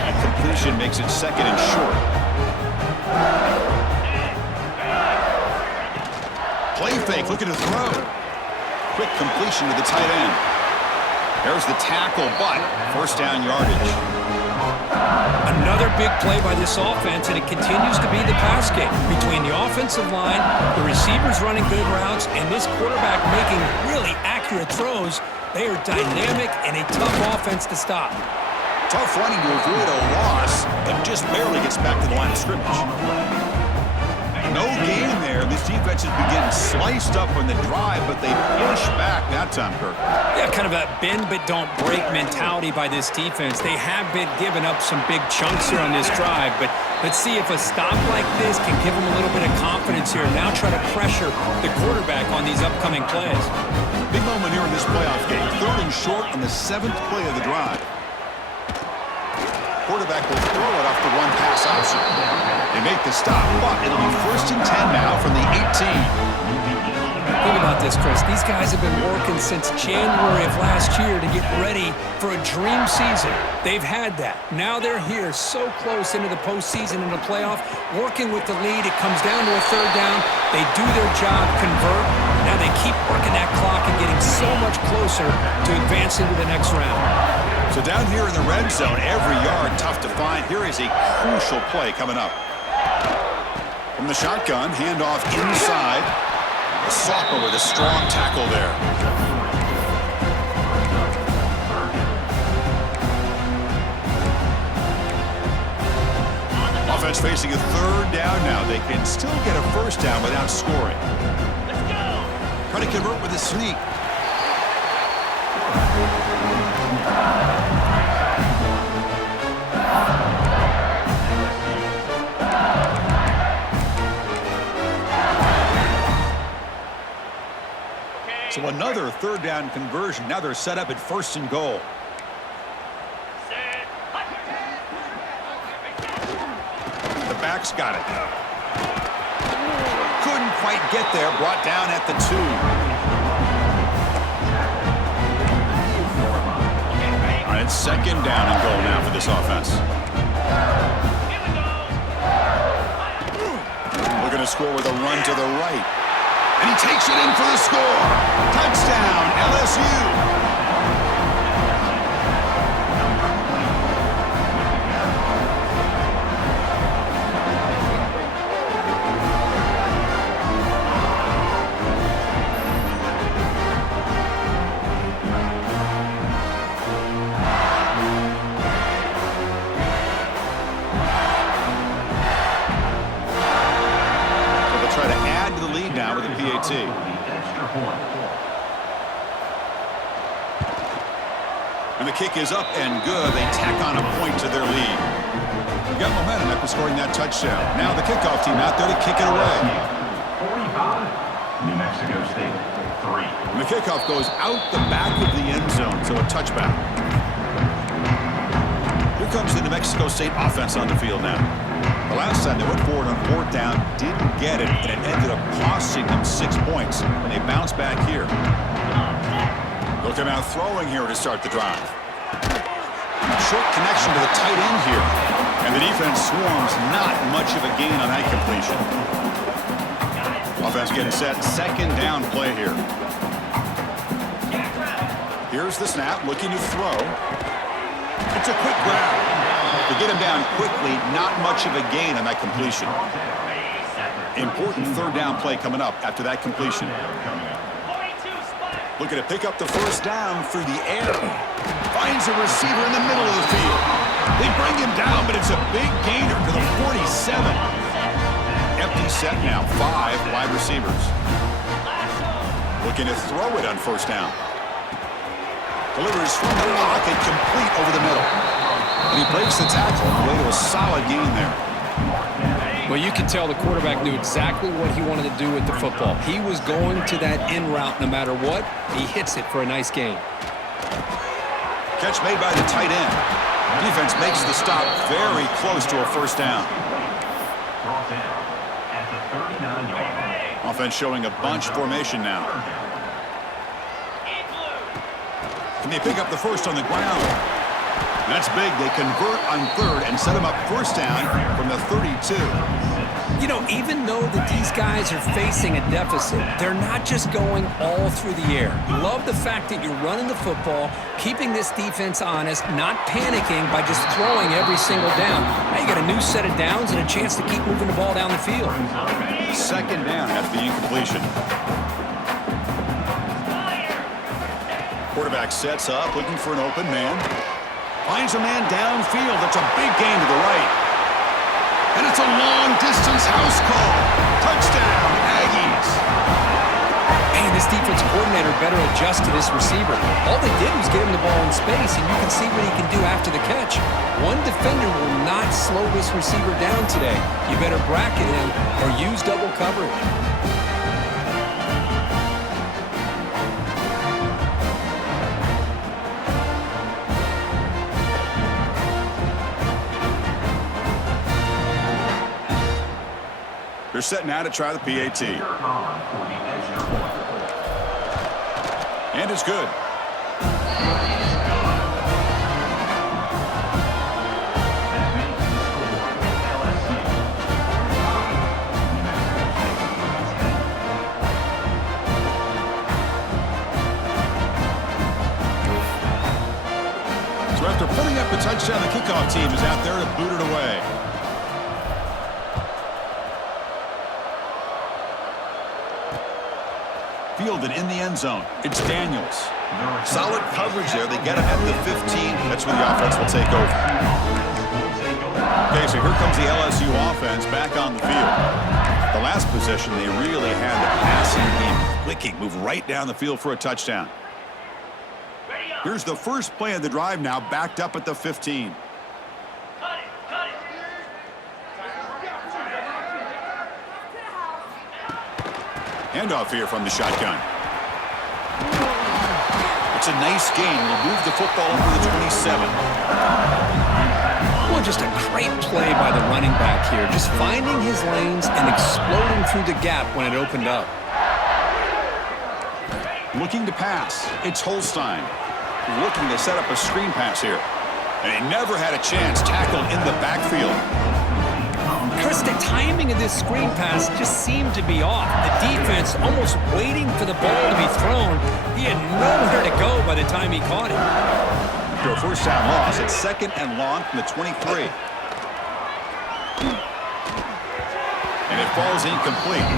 That completion makes it 2nd and short. Play fake, looking to throw. quick completion to the tight end. There's the tackle, but first down yardage. Another big play by this offense, and it continues to be the pass game between the offensive line, the receivers running good routes, and this quarterback making really accurate throws. They are dynamic and a tough offense to stop. Tough running to avoid a loss, but just barely gets back to the line of scrimmage. No gain there. This defense has been getting sliced up on the drive, but they push back that time, Kirk. Yeah, kind of a bend but don't break mentality by this defense. They have been giving up some big chunks here on this drive, but let's see if a stop like this can give them a little bit of confidence here. Now try to pressure the quarterback on these upcoming plays. Big moment here in this playoff game. 3rd and short on the 7th play of the drive. Quarterback will throw it off the run pass option. They make the stop, but it'll be 1st and 10 now from the 18. Think about this, Chris. These guys have been working since January of last year to get ready for a dream season. They've had that. Now they're here so close into the postseason and the playoff, working with the lead. It comes down to a 3rd down. They do their job, convert. Now they keep working that clock and getting so much closer to advancing to the next round. So down here in the red zone, every yard tough to find. Here is a crucial play coming up. From the shotgun, handoff inside. A sophomore with a strong tackle there. Offense facing a 3rd down now. They can still get a 1st down without scoring. Let's go. Try to convert with a sneak. So another 3rd down conversion. Now they're set up at 1st and goal. Set. The back's got it. Couldn't quite get there. Brought down at the 2. And it's 2nd down and goal now for this offense. Here we go. Looking to score with a run to the right. And he takes it in for the score. Touchdown, LSU. And the kick is up and good. They tack on a point to their lead. Got momentum after scoring that touchdown. Now the kickoff team out there to kick it away. 45, New Mexico State, 3. And the kickoff goes out the back of the end zone, so a touchback. Here comes the New Mexico State offense on the field now. The last time they went forward on 4th down, didn't get it, and it ended up costing them 6 points, and they bounce back here. Looking out throwing here to start the drive. Short connection to the tight end here, and the defense swarms. Not much of a gain on that completion. Offense getting set, 2nd down play here. Here's the snap, looking to throw. It's a quick grab. To get him down quickly, not much of a gain on that completion. Important 3rd down play coming up after that completion. 42 Spider. Looking to pick up the 1st down through the air. Finds a receiver in the middle of the field. They bring him down, but it's a big gainer to the 47. Empty set now, 5 wide receivers. Looking to throw it on 1st down. Delivers from the pocket, complete over the middle. And he breaks the tackle on the way to a solid gain there. Well, you can tell the quarterback knew exactly what he wanted to do with the football. He was going to that in route no matter what. He hits it for a nice gain. Catch made by the tight end. Defense makes the stop very close to a 1st down. Brought in at the 39-yard line. Offense showing a bunch formation now. Can they pick up the 1st on the ground? That's big. They convert on 3rd and set him up 1st down from the 32. You know, even though that these guys are facing a deficit, they're not just going all through the air. Love the fact that you're running the football, keeping this defense honest, not panicking by just throwing every single down. Now you got a new set of downs and a chance to keep moving the ball down the field. Second down after the incompletion. Quarterback sets up, looking for an open man. Finds a man downfield. That's a big gain to the right. And it's a long-distance house call. Touchdown, Aggies. Man, this defense coordinator better adjust to this receiver. All they did was get him the ball in space, and you can see what he can do after the catch. One defender will not slow this receiver down today. You better bracket him or use double coverage. They're setting out to try the PAT. And it's good. So after putting up a touchdown, the kickoff team is out there to boot it away. Fielded in the end zone. It's Daniels. Solid coverage there. They get him at the 15. That's where the offense will take over. Okay, so here comes the LSU offense back on the field. The last possession, they really had the passing game clicking. Move right down the field for a touchdown. Here's the first play of the drive now, backed up at the 15. Handoff here from the shotgun. It's a nice gain. Will move the football up to the 27. Well, just a great play by the running back here. Just finding his lanes and exploding through the gap when it opened up. Looking to pass. It's Holstein. Looking to set up a screen pass here. And he never had a chance. Tackled in the backfield. Chris, the timing of this screen pass just seemed to be off. The defense almost waiting for the ball to be thrown. He had nowhere to go by the time he caught it. After a first down loss, it's second and long from the 23. And it falls incomplete.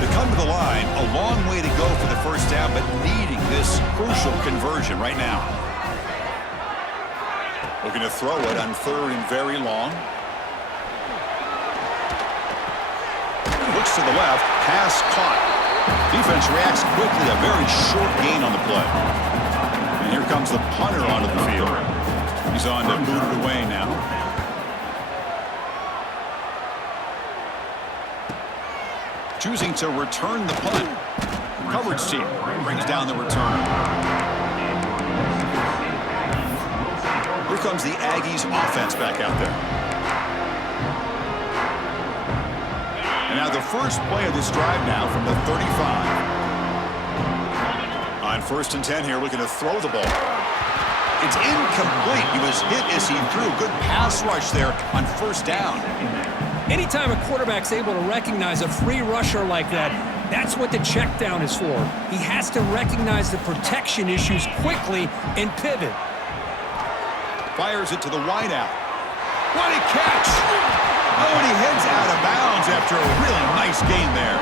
They come to the line, a long way to go for the first down, but needing this crucial conversion right now. Looking to throw it on third and very long. Looks to the left, pass caught. Defense reacts quickly, a very short gain on the play. And here comes the punter onto the field. He's on to boot it away now. Choosing to return the punt. Coverage team brings down the return. Here comes the Aggies offense back out there. And now the first play of this drive now from the 35. On first and 10 here, looking to throw the ball. It's incomplete. He was hit as he threw. Good pass rush there on first down. Anytime a quarterback's able to recognize a free rusher like that, that's what the check down is for. He has to recognize the protection issues quickly and pivot. Fires it to the wideout. What a catch! Oh, and he heads out of bounds after a really nice gain there.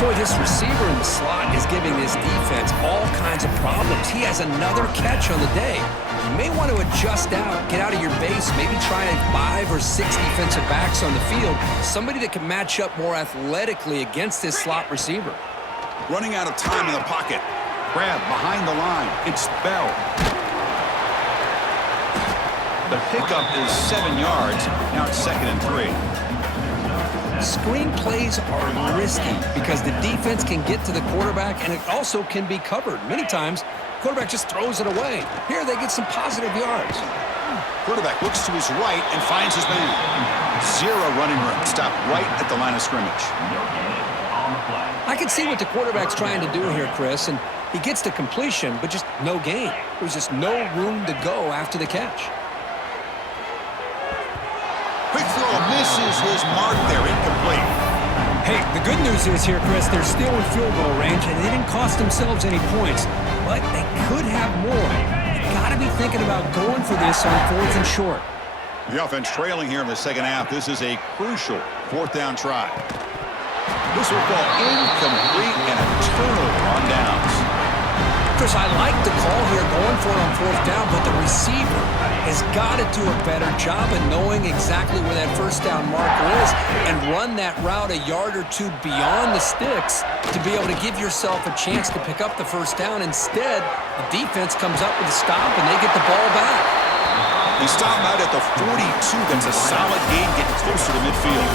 Boy, this receiver in the slot is giving this defense all kinds of problems. He has another catch on the day. You may want to adjust out, get out of your base, maybe try 5 or 6 defensive backs on the field. Somebody that can match up more athletically against this slot receiver. Running out of time in the pocket. Grab behind the line. It's Bell. The pickup is 7 yards. Now it's 2nd and 3. Screen plays are risky because the defense can get to the quarterback and it also can be covered. Many times, the quarterback just throws it away. Here they get some positive yards. Quarterback looks to his right and finds his man. 0 running room. Stop right at the line of scrimmage. on the play. I can see what the quarterback's trying to do here, Chris, and he gets the completion, but just no gain. There's just no room to go after the catch. Quick throw misses his mark there, incomplete. Hey, the good news is here, Chris, they're still in field goal range, and they didn't cost themselves any points, but they could have more. You got to be thinking about going for this on 4th and short. The offense trailing here in the second half. This is a crucial 4th down try. This will fall incomplete and a turnover on downs. Chris, I like the call here going for it on 4th down, but the receiver has got to do a better job of knowing exactly where that 1st down marker is and run that route a yard or two beyond the sticks to be able to give yourself a chance to pick up the 1st down. Instead, the defense comes up with a stop and they get the ball back. They stop out at the 42. That's a solid gain, getting closer to midfield.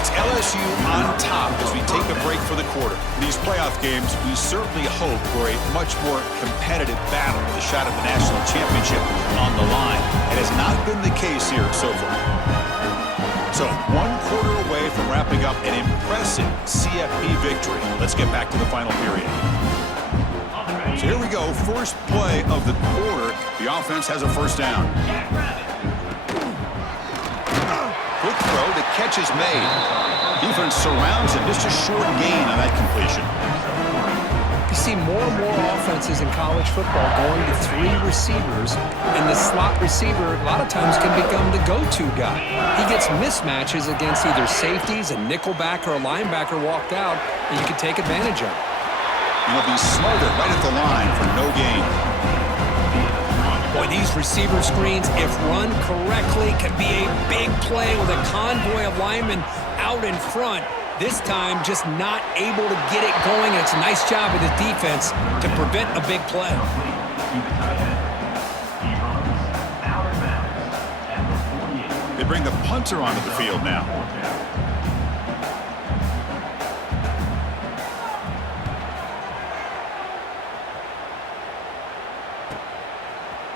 It's LSU on top as we take a break for the quarter. In these playoff games, we certainly hope for a much more competitive battle with a shot at the national championship on the line. It has not been the case here so far. So, 1 quarter away from wrapping up an impressive CFP victory. Let's get back to the final period. So here we go, first play of the quarter. The offense has a 1st down. Quick throw, the catch is made. Defense surrounds him, just a short gain on that completion. You see more and more offenses in college football going to 3 receivers, and the slot receiver a lot of times can become the go-to guy. He gets mismatches against either safeties, a nickelback, or a linebacker walked out, and you can take advantage of it. And he'll be smothered right at the line for no gain. Boy, these receiver screens, if run correctly, can be a big play with a convoy of linemen out in front. This time, just not able to get it going. It's a nice job of the defense to prevent a big play. They bring the punter onto the field now.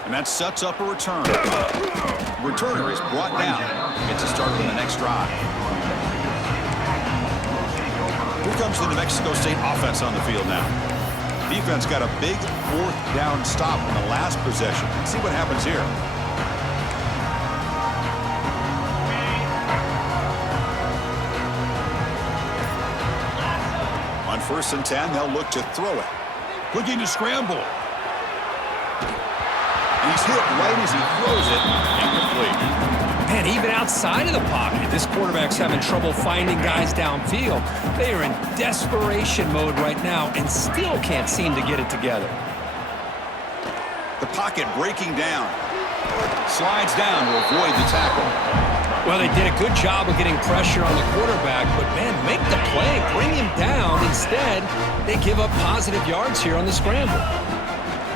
And that sets up a return. Returner is brought down. Gets a start on the next drive. Here comes the New Mexico State offense on the field now. Defense got a big 4th down stop on the last possession. Let's see what happens here. On 1st and 10, they'll look to throw it. Looking to scramble. He's hit right as he throws it. Incomplete. Man, even outside of the pocket, this quarterback's having trouble finding guys downfield. They are in desperation mode right now and still can't seem to get it together. The pocket breaking down. Slides down to avoid the tackle. Well, they did a good job of getting pressure on the quarterback, but, man, make the play, bring him down. Instead, they give up positive yards here on the scramble.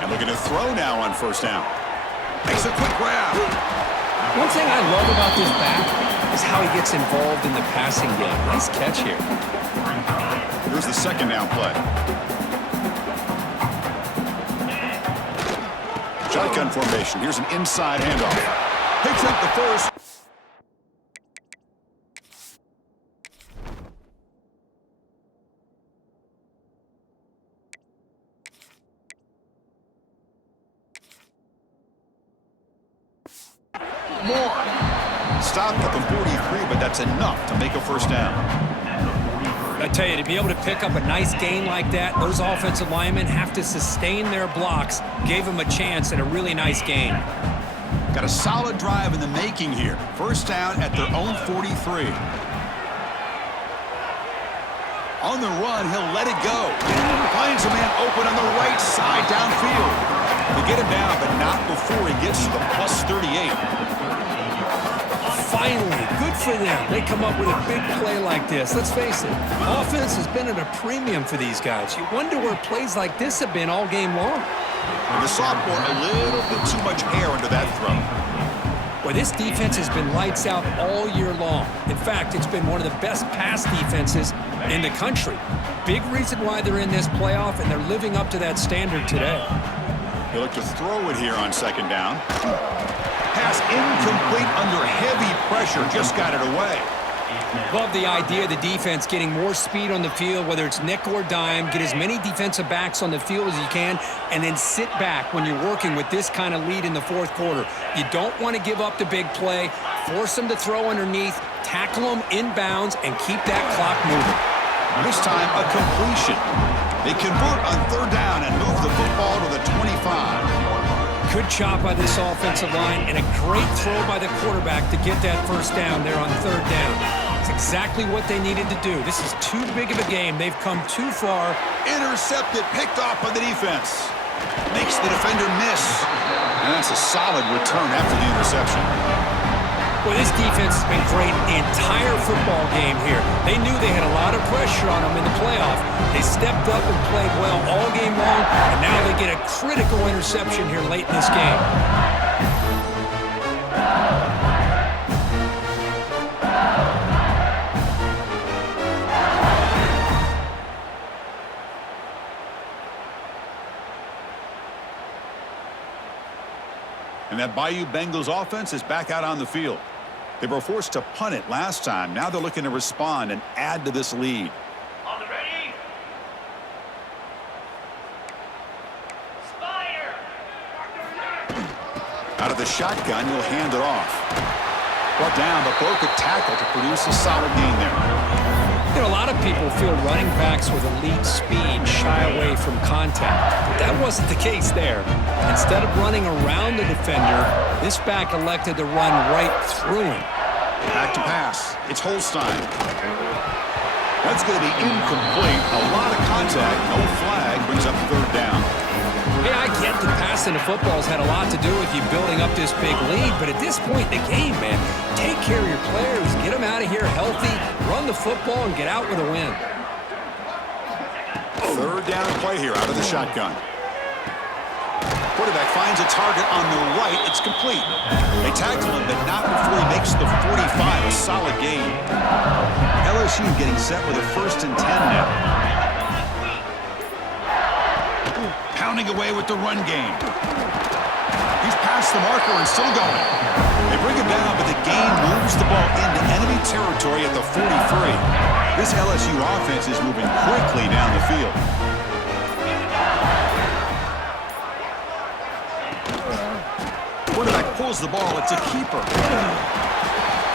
And looking to throw now on 1st down. Makes a quick grab. One thing I love about this back is how he gets involved in the passing game. Nice catch here. Here's the 2nd down play. Shotgun formation. Here's an inside handoff. Picks up the 1st. More. Stop at the 43, but that's enough to make a 1st down. I tell you, to be able to pick up a nice gain like that, those offensive linemen have to sustain their blocks. Gave them a chance at a really nice gain. Got a solid drive in the making here. 1st down at their own 43. On the run, he'll let it go. Finds a man open on the right side downfield. They get him down, but not before he gets to the plus 38. Finally, good for them. They come up with a big play like this. Let's face it, offense has been at a premium for these guys. You wonder where plays like this have been all game long. And the sophomore, a little bit too much air under that throw. Well, this defense has been lights out all year long. In fact, it's been one of the best pass defenses in the country. Big reason why they're in this playoff, and they're living up to that standard today. They look to throw it here on 2nd down. Pass incomplete under heavy pressure. Just got it away. Love the idea of the defense getting more speed on the field, whether it's nickel or dime, get as many defensive backs on the field as you can, and then sit back when you're working with this kind of lead in the fourth quarter. You don't want to give up the big play, force them to throw underneath, tackle them inbounds, and keep that clock moving. This time, a completion. They convert on third down and move the football to the 25. Good job by this offensive line and a great throw by the quarterback to get that first down there on third down. It's exactly what they needed to do. This is too big of a game. They've come too far. Intercepted, picked off by the defense. Makes the defender miss. And that's a solid return after the interception. Well, this defense has been great the entire football game here. They knew they had a lot of pressure on them in the playoff. They stepped up and played well all game long, and now they get a critical interception here late in this game. And that Bayou Bengals offense is back out on the field. They were forced to punt it last time. Now they're looking to respond and add to this lead. On the ready. Spire. Out of the shotgun, he'll hand it off. Brought down, but broke a tackle to produce a solid gain there. You know, a lot of people feel running backs with elite speed shy away from contact. But that wasn't the case there. Instead of running around the defender, this back elected to run right through him. Back to pass. It's Holstein. That's going to be incomplete. A lot of contact. No flag. Brings up third down. Hey, I get that passing the football has had a lot to do with you building up this big lead, but at this point in the game, man, take care of your players, get them out of here healthy, run the football, and get out with a win. Third down play here out of the shotgun. Quarterback finds a target on the right. It's complete. They tackle him, but not before he makes the 45. A solid gain. LSU getting set with a 1st and 10 now. Pounding away with the run game. He's past the marker and still going. They bring him down, but the gain moves the ball into enemy territory at the 43. This LSU offense is moving quickly down the field. Quarterback pulls the ball. It's a keeper.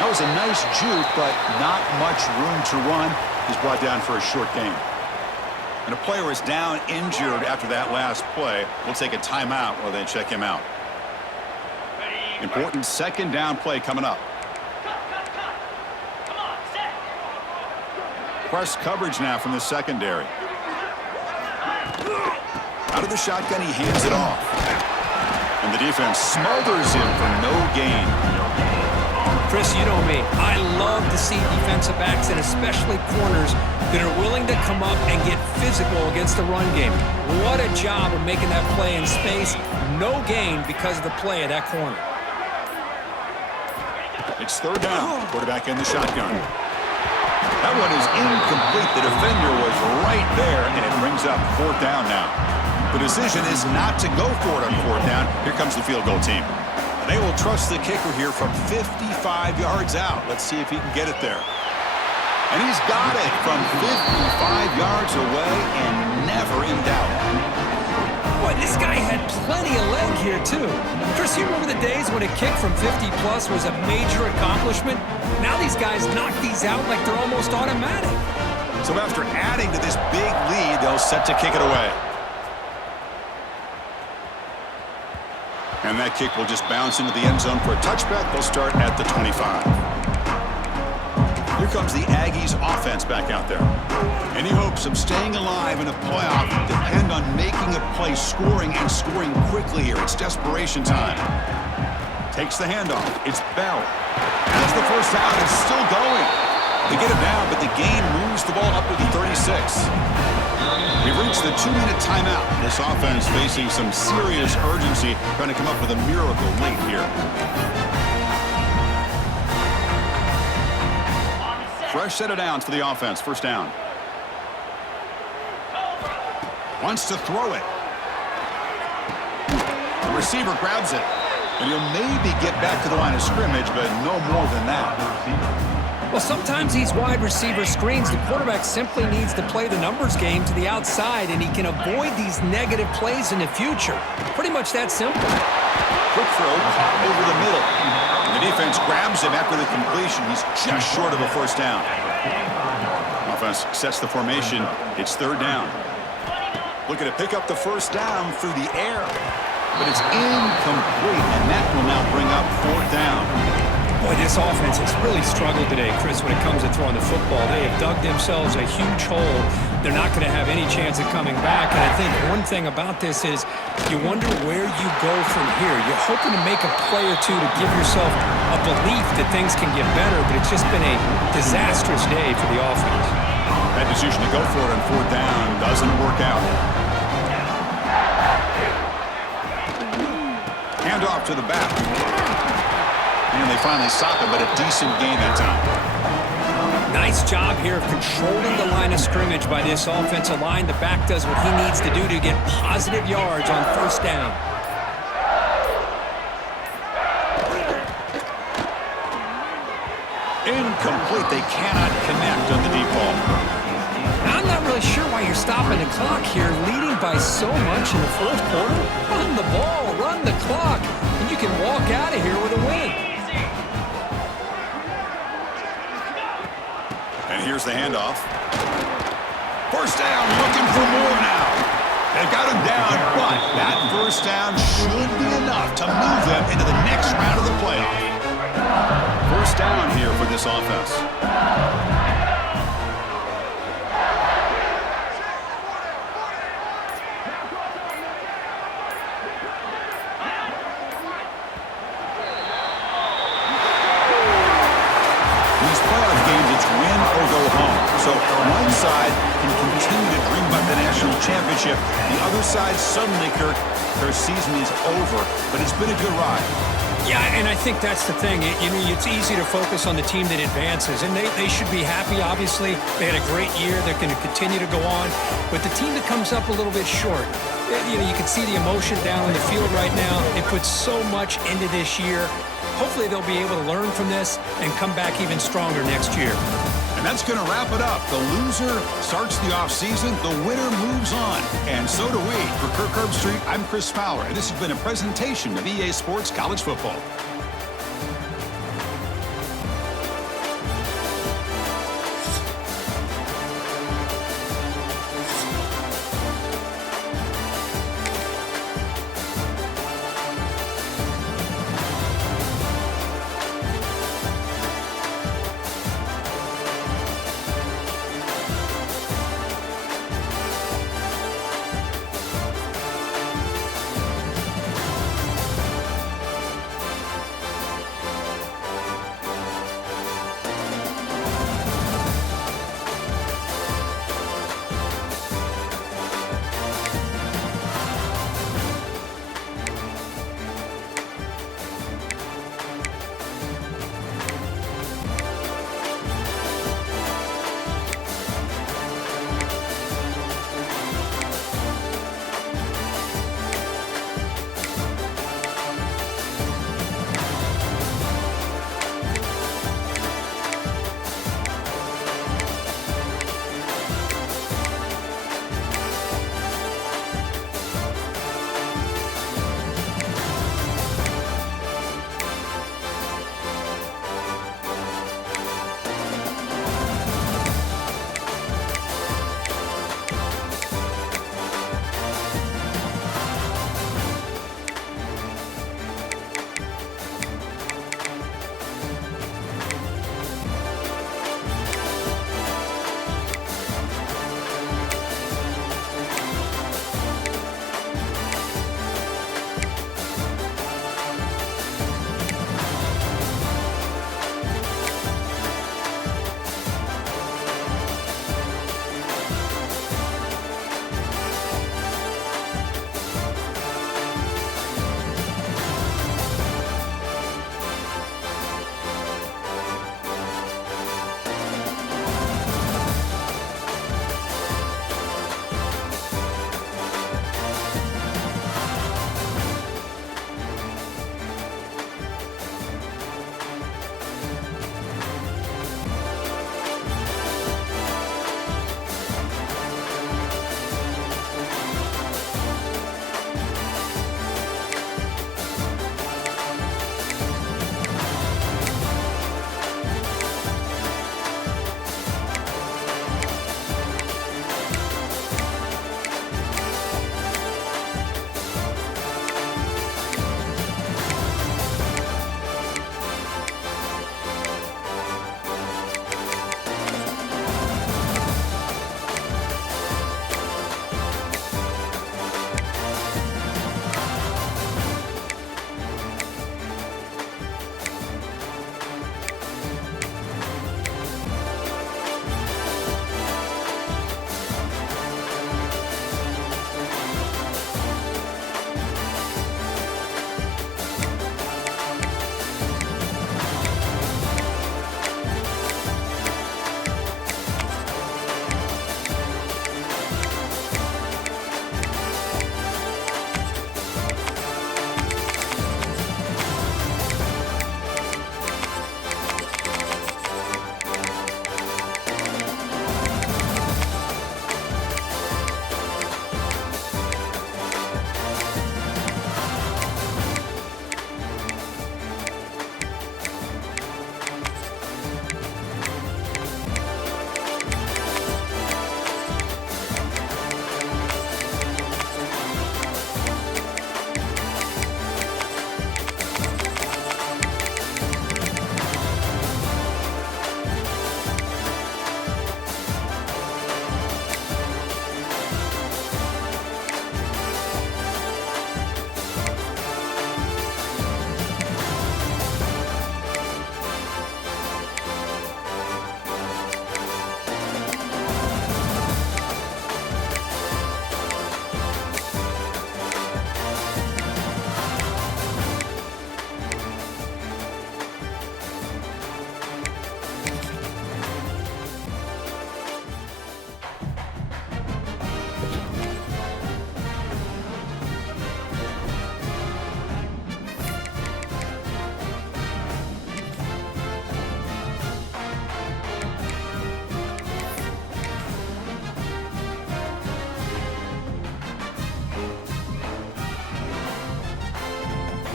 That was a nice juke, but not much room to run. He's brought down for a short gain. And a player is down injured after that last play. We'll take a timeout while they check him out. Important second down play coming up. Come on, set. Press coverage now from the secondary. Out of the shotgun, he hands it off. And the defense smothers him for no gain. Chris, you know me. I love to see defensive backs and especially corners that are willing to come up and get physical against the run game. What a job of making that play in space. No gain because of the play of that corner. It's third down. Quarterback in the shotgun. That one is incomplete. The defender was right there, and it brings up fourth down now. The decision is not to go for it on fourth down. Here comes the field goal team. They will trust the kicker here from 55 yards out. Let's see if he can get it there. And he's got it from 55 yards away and never in doubt. Boy, this guy had plenty of leg here, too. Chris, you remember the days when a kick from 50-plus was a major accomplishment? Now these guys knock these out like they're almost automatic. So after adding to this big lead, they'll set to kick it away. And that kick will just bounce into the end zone for a touchback. They'll start at the 25. Here comes the Aggies offense back out there. Any hopes of staying alive in a playoff depend on making a play, scoring and scoring quickly here. It's desperation time. Takes the handoff. It's Bell. Has the first down. It's still going. They get it down, but the gain moves the ball up to the 36. We've reached the 2-minute timeout. This offense facing some serious urgency, trying to come up with a miracle late here. Fresh set of downs for the offense. First down. Wants to throw it. The receiver grabs it. And he'll maybe get back to the line of scrimmage, but no more than that. Well, sometimes these wide receiver screens, the quarterback simply needs to play the numbers game to the outside, and he can avoid these negative plays in the future. Pretty much that simple. Quick throw over the middle. The defense grabs him after the completion. He's just short of a first down. Offense sets the formation. It's third down. Looking to pick up the first down through the air. But it's incomplete, and that will now bring up fourth down. Boy, this offense has really struggled today, Chris, when it comes to throwing the football. They have dug themselves a huge hole. They're not going to have any chance of coming back. And I think one thing about this is you wonder where you go from here. You're hoping to make a play or two to give yourself a belief that things can get better, but it's just been a disastrous day for the offense. That decision to go for it on fourth down doesn't work out. Hand off to the back. And they finally stop it, but a decent gain that time. Nice job here of controlling the line of scrimmage by this offensive line. The back does what he needs to do to get positive yards on first down. Incomplete. They cannot connect on the deep ball. I'm not really sure why you're stopping the clock here, leading by so much in the fourth quarter. Run the ball, run the clock, and you can walk out of here with a win. And here's the handoff. First down, looking for more now. They've got him down, but that first down should be enough to move them into the next round of the playoff. First down here for this offense. So one side can continue to dream about the national championship. The other side, suddenly, Kirk, their season is over. But it's been a good ride. Yeah, and I think that's the thing. It's easy to focus on the team that advances, and they should be happy, obviously. They had a great year. They're going to continue to go on. But the team that comes up a little bit short, you can see the emotion down on the field right now. They put so much into this year. Hopefully they'll be able to learn from this and come back even stronger next year. And that's going to wrap it up. The loser starts the offseason. The winner moves on. And so do we. For Kirk Herbstreit, I'm Chris Fowler, and this has been a presentation of EA Sports College Football.